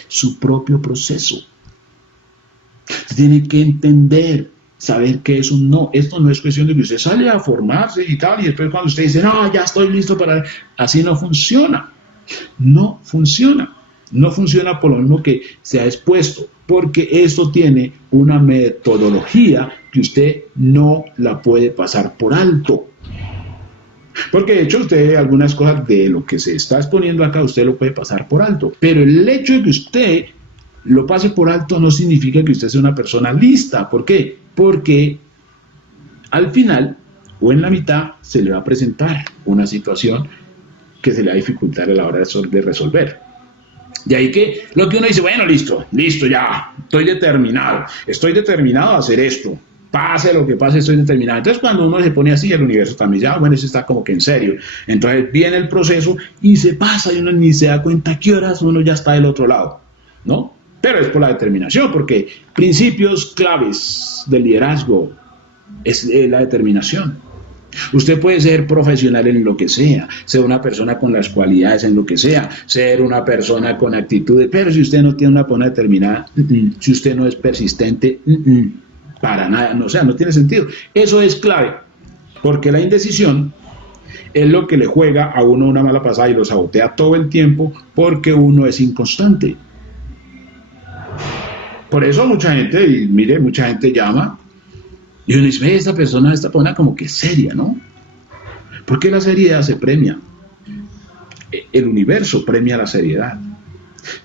Su propio proceso. Usted tiene que entender, saber que es un no. Esto no es cuestión de que usted sale a formarse y tal, y después cuando usted dice, no, ya estoy listo para... Así no funciona. No funciona por lo mismo que se ha expuesto, porque esto tiene una metodología que usted no la puede pasar por alto. Porque de hecho usted, algunas cosas de lo que se está exponiendo acá, usted lo puede pasar por alto, pero el hecho de que usted lo pase por alto no significa que usted sea una persona lista. ¿Por qué? Porque al final o en la mitad se le va a presentar una situación que se le va a dificultar a la hora de resolver. De ahí que lo que uno dice, bueno, listo, ya, estoy determinado a hacer esto. Pase lo que pase, estoy determinado. Entonces cuando uno se pone así, el universo también ya, bueno, eso está como que en serio. Entonces viene el proceso y se pasa y uno ni se da cuenta a qué horas uno ya está del otro lado, ¿no? Pero es por la determinación, porque principios claves del liderazgo es la determinación. Usted puede ser profesional en lo que sea, ser una persona con las cualidades en lo que sea, ser una persona con actitudes, pero si usted no tiene una persona determinada, si usted no es persistente, para nada, no, o sea, no tiene sentido. Eso es clave, porque la indecisión es lo que le juega a uno una mala pasada y lo sabotea todo el tiempo, porque uno es inconstante. Por eso mucha gente llama y uno dice, esta persona como que seria, ¿no? Porque la seriedad se premia. El universo premia la seriedad,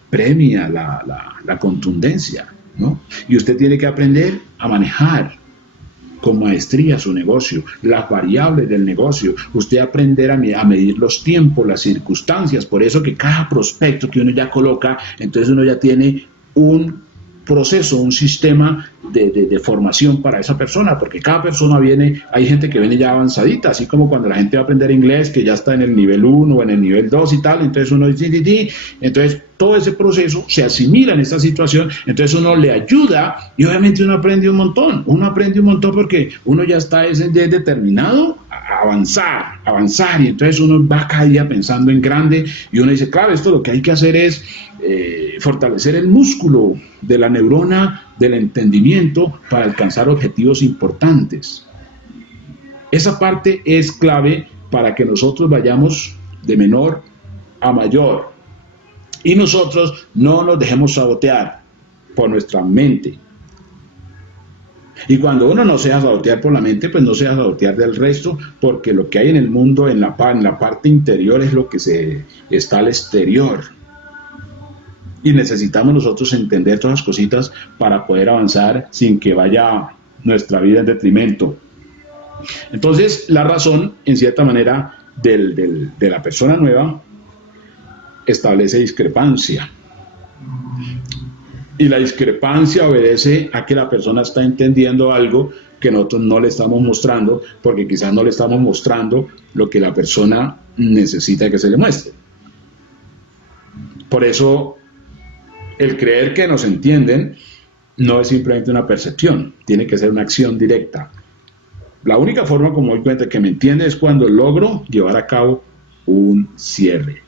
premia la contundencia, ¿no? Y usted tiene que aprender a manejar con maestría su negocio, las variables del negocio, usted aprender a medir los tiempos, las circunstancias, por eso que cada prospecto que uno ya coloca, entonces uno ya tiene un proceso, un sistema de formación para esa persona, porque cada persona viene, hay gente que viene ya avanzadita, así como cuando la gente va a aprender inglés, que ya está en el nivel 1 o en el nivel 2 y tal, entonces uno dice, entonces todo ese proceso se asimila en esta situación, entonces uno le ayuda y obviamente uno aprende un montón porque uno ya está determinado a avanzar y entonces uno va cada día pensando en grande y uno dice, claro, esto lo que hay que hacer es fortalecer el músculo de la neurona del entendimiento para alcanzar objetivos importantes. Esa parte es clave para que nosotros vayamos de menor a mayor y nosotros no nos dejemos sabotear por nuestra mente. Y cuando uno no se deja sabotear por la mente, pues no se deja sabotear del resto, porque lo que hay en el mundo, en la parte interior, es lo que está al exterior. Y necesitamos nosotros entender todas las cositas para poder avanzar sin que vaya nuestra vida en detrimento. Entonces, la razón, en cierta manera, de la persona nueva establece discrepancia. Y la discrepancia obedece a que la persona está entendiendo algo que nosotros no le estamos mostrando, porque quizás no le estamos mostrando lo que la persona necesita que se le muestre. Por eso, el creer que nos entienden no es simplemente una percepción, tiene que ser una acción directa. La única forma como doy cuenta que me entiende es cuando logro llevar a cabo un cierre.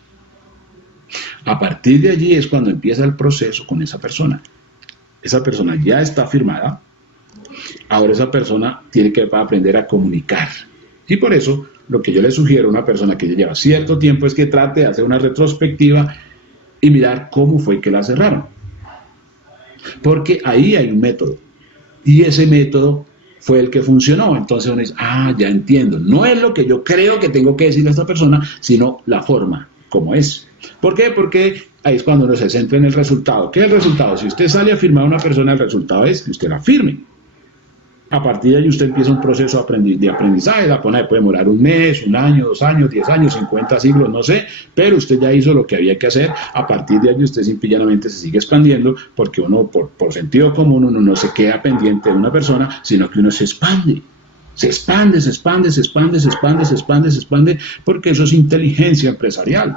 A partir de allí es cuando empieza el proceso con esa persona. Esa persona ya está firmada, ahora esa persona tiene que aprender a comunicar. Y por eso lo que yo le sugiero a una persona que ya lleva cierto tiempo es que trate de hacer una retrospectiva y mirar cómo fue que la cerraron. Porque ahí hay un método. Y ese método fue el que funcionó. Entonces uno dice, ya entiendo. No es lo que yo creo que tengo que decirle a esta persona, sino la forma, como es. ¿Por qué? Porque ahí es cuando uno se centra en el resultado. ¿Qué es el resultado? Si usted sale a firmar a una persona, el resultado es que usted la firme. A partir de ahí usted empieza un proceso de aprendizaje, puede demorar un mes, un año, 2 años, 10 años, 50 siglos, no sé, pero usted ya hizo lo que había que hacer. A partir de ahí usted simple y llanamente se sigue expandiendo, porque uno, por sentido común, uno no se queda pendiente de una persona, sino que uno se expande. Se expande, porque eso es inteligencia empresarial.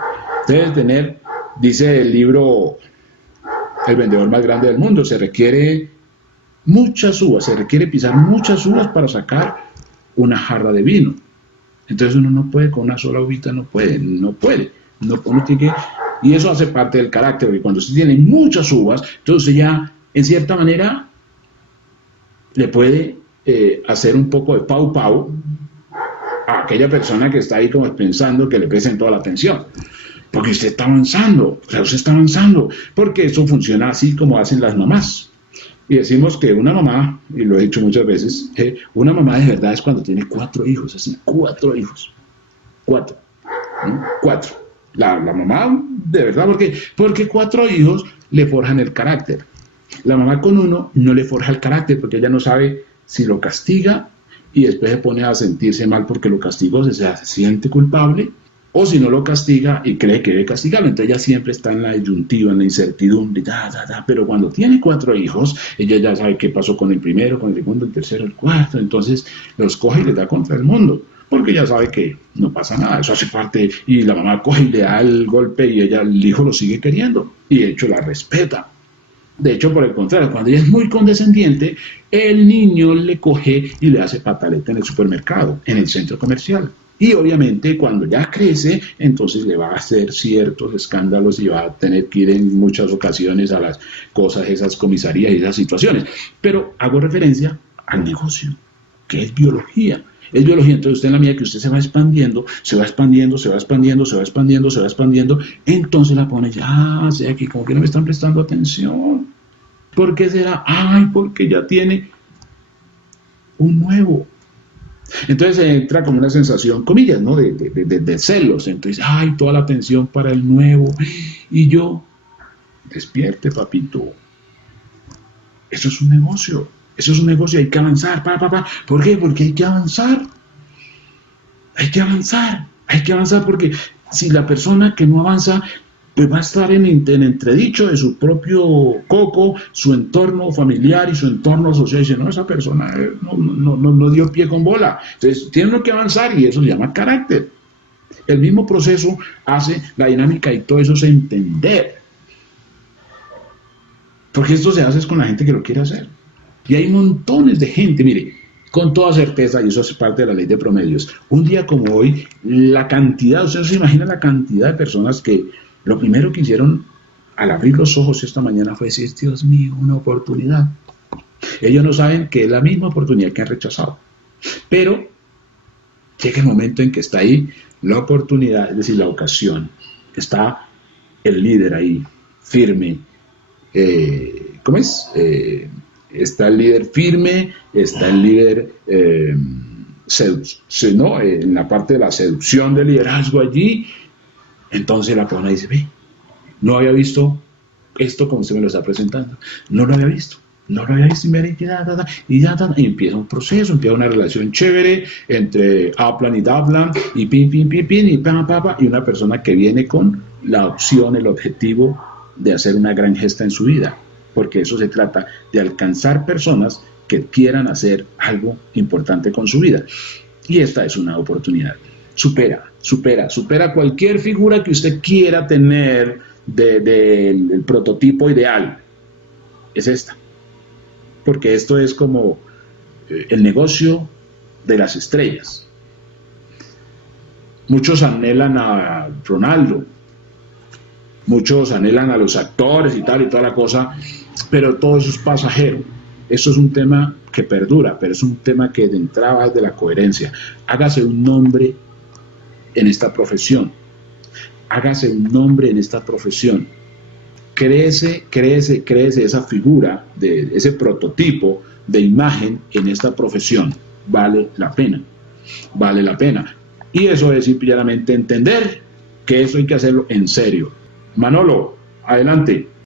Debe tener, dice el libro El vendedor más grande del mundo, se requiere muchas uvas, se requiere pisar muchas uvas para sacar una jarra de vino. Entonces uno no puede con una sola uvita, no puede. Uno tiene que, y eso hace parte del carácter, porque cuando usted tiene muchas uvas, entonces ya, en cierta manera, le puede hacer un poco de pau a aquella persona que está ahí como pensando que le presten toda la atención. Porque usted está avanzando, porque eso funciona así como hacen las mamás. Y decimos que una mamá, y lo he dicho muchas veces, una mamá de verdad es cuando tiene 4 hijos, así, 4 hijos. 4. La mamá de verdad, porque 4 hijos le forjan el carácter. La mamá con uno no le forja el carácter, porque ella no sabe si lo castiga y después se pone a sentirse mal porque lo castigó, se siente culpable, o si no lo castiga y cree que debe castigarlo. Entonces ella siempre está en la disyuntiva, en la incertidumbre, pero cuando tiene 4 hijos, ella ya sabe qué pasó con el primero, con el segundo, el tercero, el cuarto, entonces los coge y les da contra el mundo, porque ella sabe que no pasa nada, eso hace parte, y la mamá coge y le da el golpe y el hijo lo sigue queriendo, y de hecho la respeta. De hecho, por el contrario, cuando ella es muy condescendiente, el niño le coge y le hace pataleta en el supermercado, en el centro comercial. Y obviamente cuando ya crece, entonces le va a hacer ciertos escándalos y va a tener que ir en muchas ocasiones a las cosas, esas comisarías y esas situaciones. Pero hago referencia al negocio, que es biología. Es biología, entonces usted en la medida que usted se va expandiendo, entonces la pone sé aquí, como que no me están prestando atención. ¿Por qué será? Porque ya tiene un nuevo. Entonces entra como una sensación, comillas, ¿no? de celos. Entonces, toda la atención para el nuevo. Y yo, despierte, papito. Eso es un negocio. Eso es un negocio, hay que avanzar, ¿Por qué? Porque hay que avanzar. Hay que avanzar. Hay que avanzar porque si la persona que no avanza, pues va a estar en entredicho de su propio coco, su entorno familiar y su entorno social. Dice, no, esa persona no dio pie con bola. Entonces, tiene uno que avanzar y eso se llama carácter. El mismo proceso hace la dinámica y todo eso es entender. Porque esto se hace con la gente que lo quiere hacer. Y hay montones de gente, mire, con toda certeza, y eso es parte de la ley de promedios. Un día como hoy, la cantidad, usted se imagina la cantidad de personas que lo primero que hicieron al abrir los ojos esta mañana fue decir, Dios mío, una oportunidad. Ellos no saben que es la misma oportunidad que han rechazado. Pero llega el momento en que está ahí la oportunidad, es decir, la ocasión. Está el líder ahí, firme. ¿Cómo es? Está el líder firme, está el líder ¿no? En la parte de la seducción del liderazgo allí. Entonces la persona dice, ve, no había visto esto como usted me lo está presentando, no lo había visto, y empieza un proceso, empieza una relación chévere entre Upland y Downland, y pin, y una persona que viene con la opción, el objetivo de hacer una gran gesta en su vida, porque eso se trata de alcanzar personas que quieran hacer algo importante con su vida, y esta es una oportunidad. Supera cualquier figura que usted quiera tener del prototipo ideal. Es esta. Porque esto es como el negocio de las estrellas. Muchos anhelan a Ronaldo, muchos anhelan a los actores y tal y toda la cosa, pero todo eso es pasajero. Eso es un tema que perdura, pero es un tema que de entrada es de la coherencia. Hágase un nombre en esta profesión. Hágase un nombre en esta profesión. Créese esa figura, de ese prototipo de imagen en esta profesión. Vale la pena. Vale la pena. Y eso es simplemente entender que eso hay que hacerlo en serio. Manolo, adelante.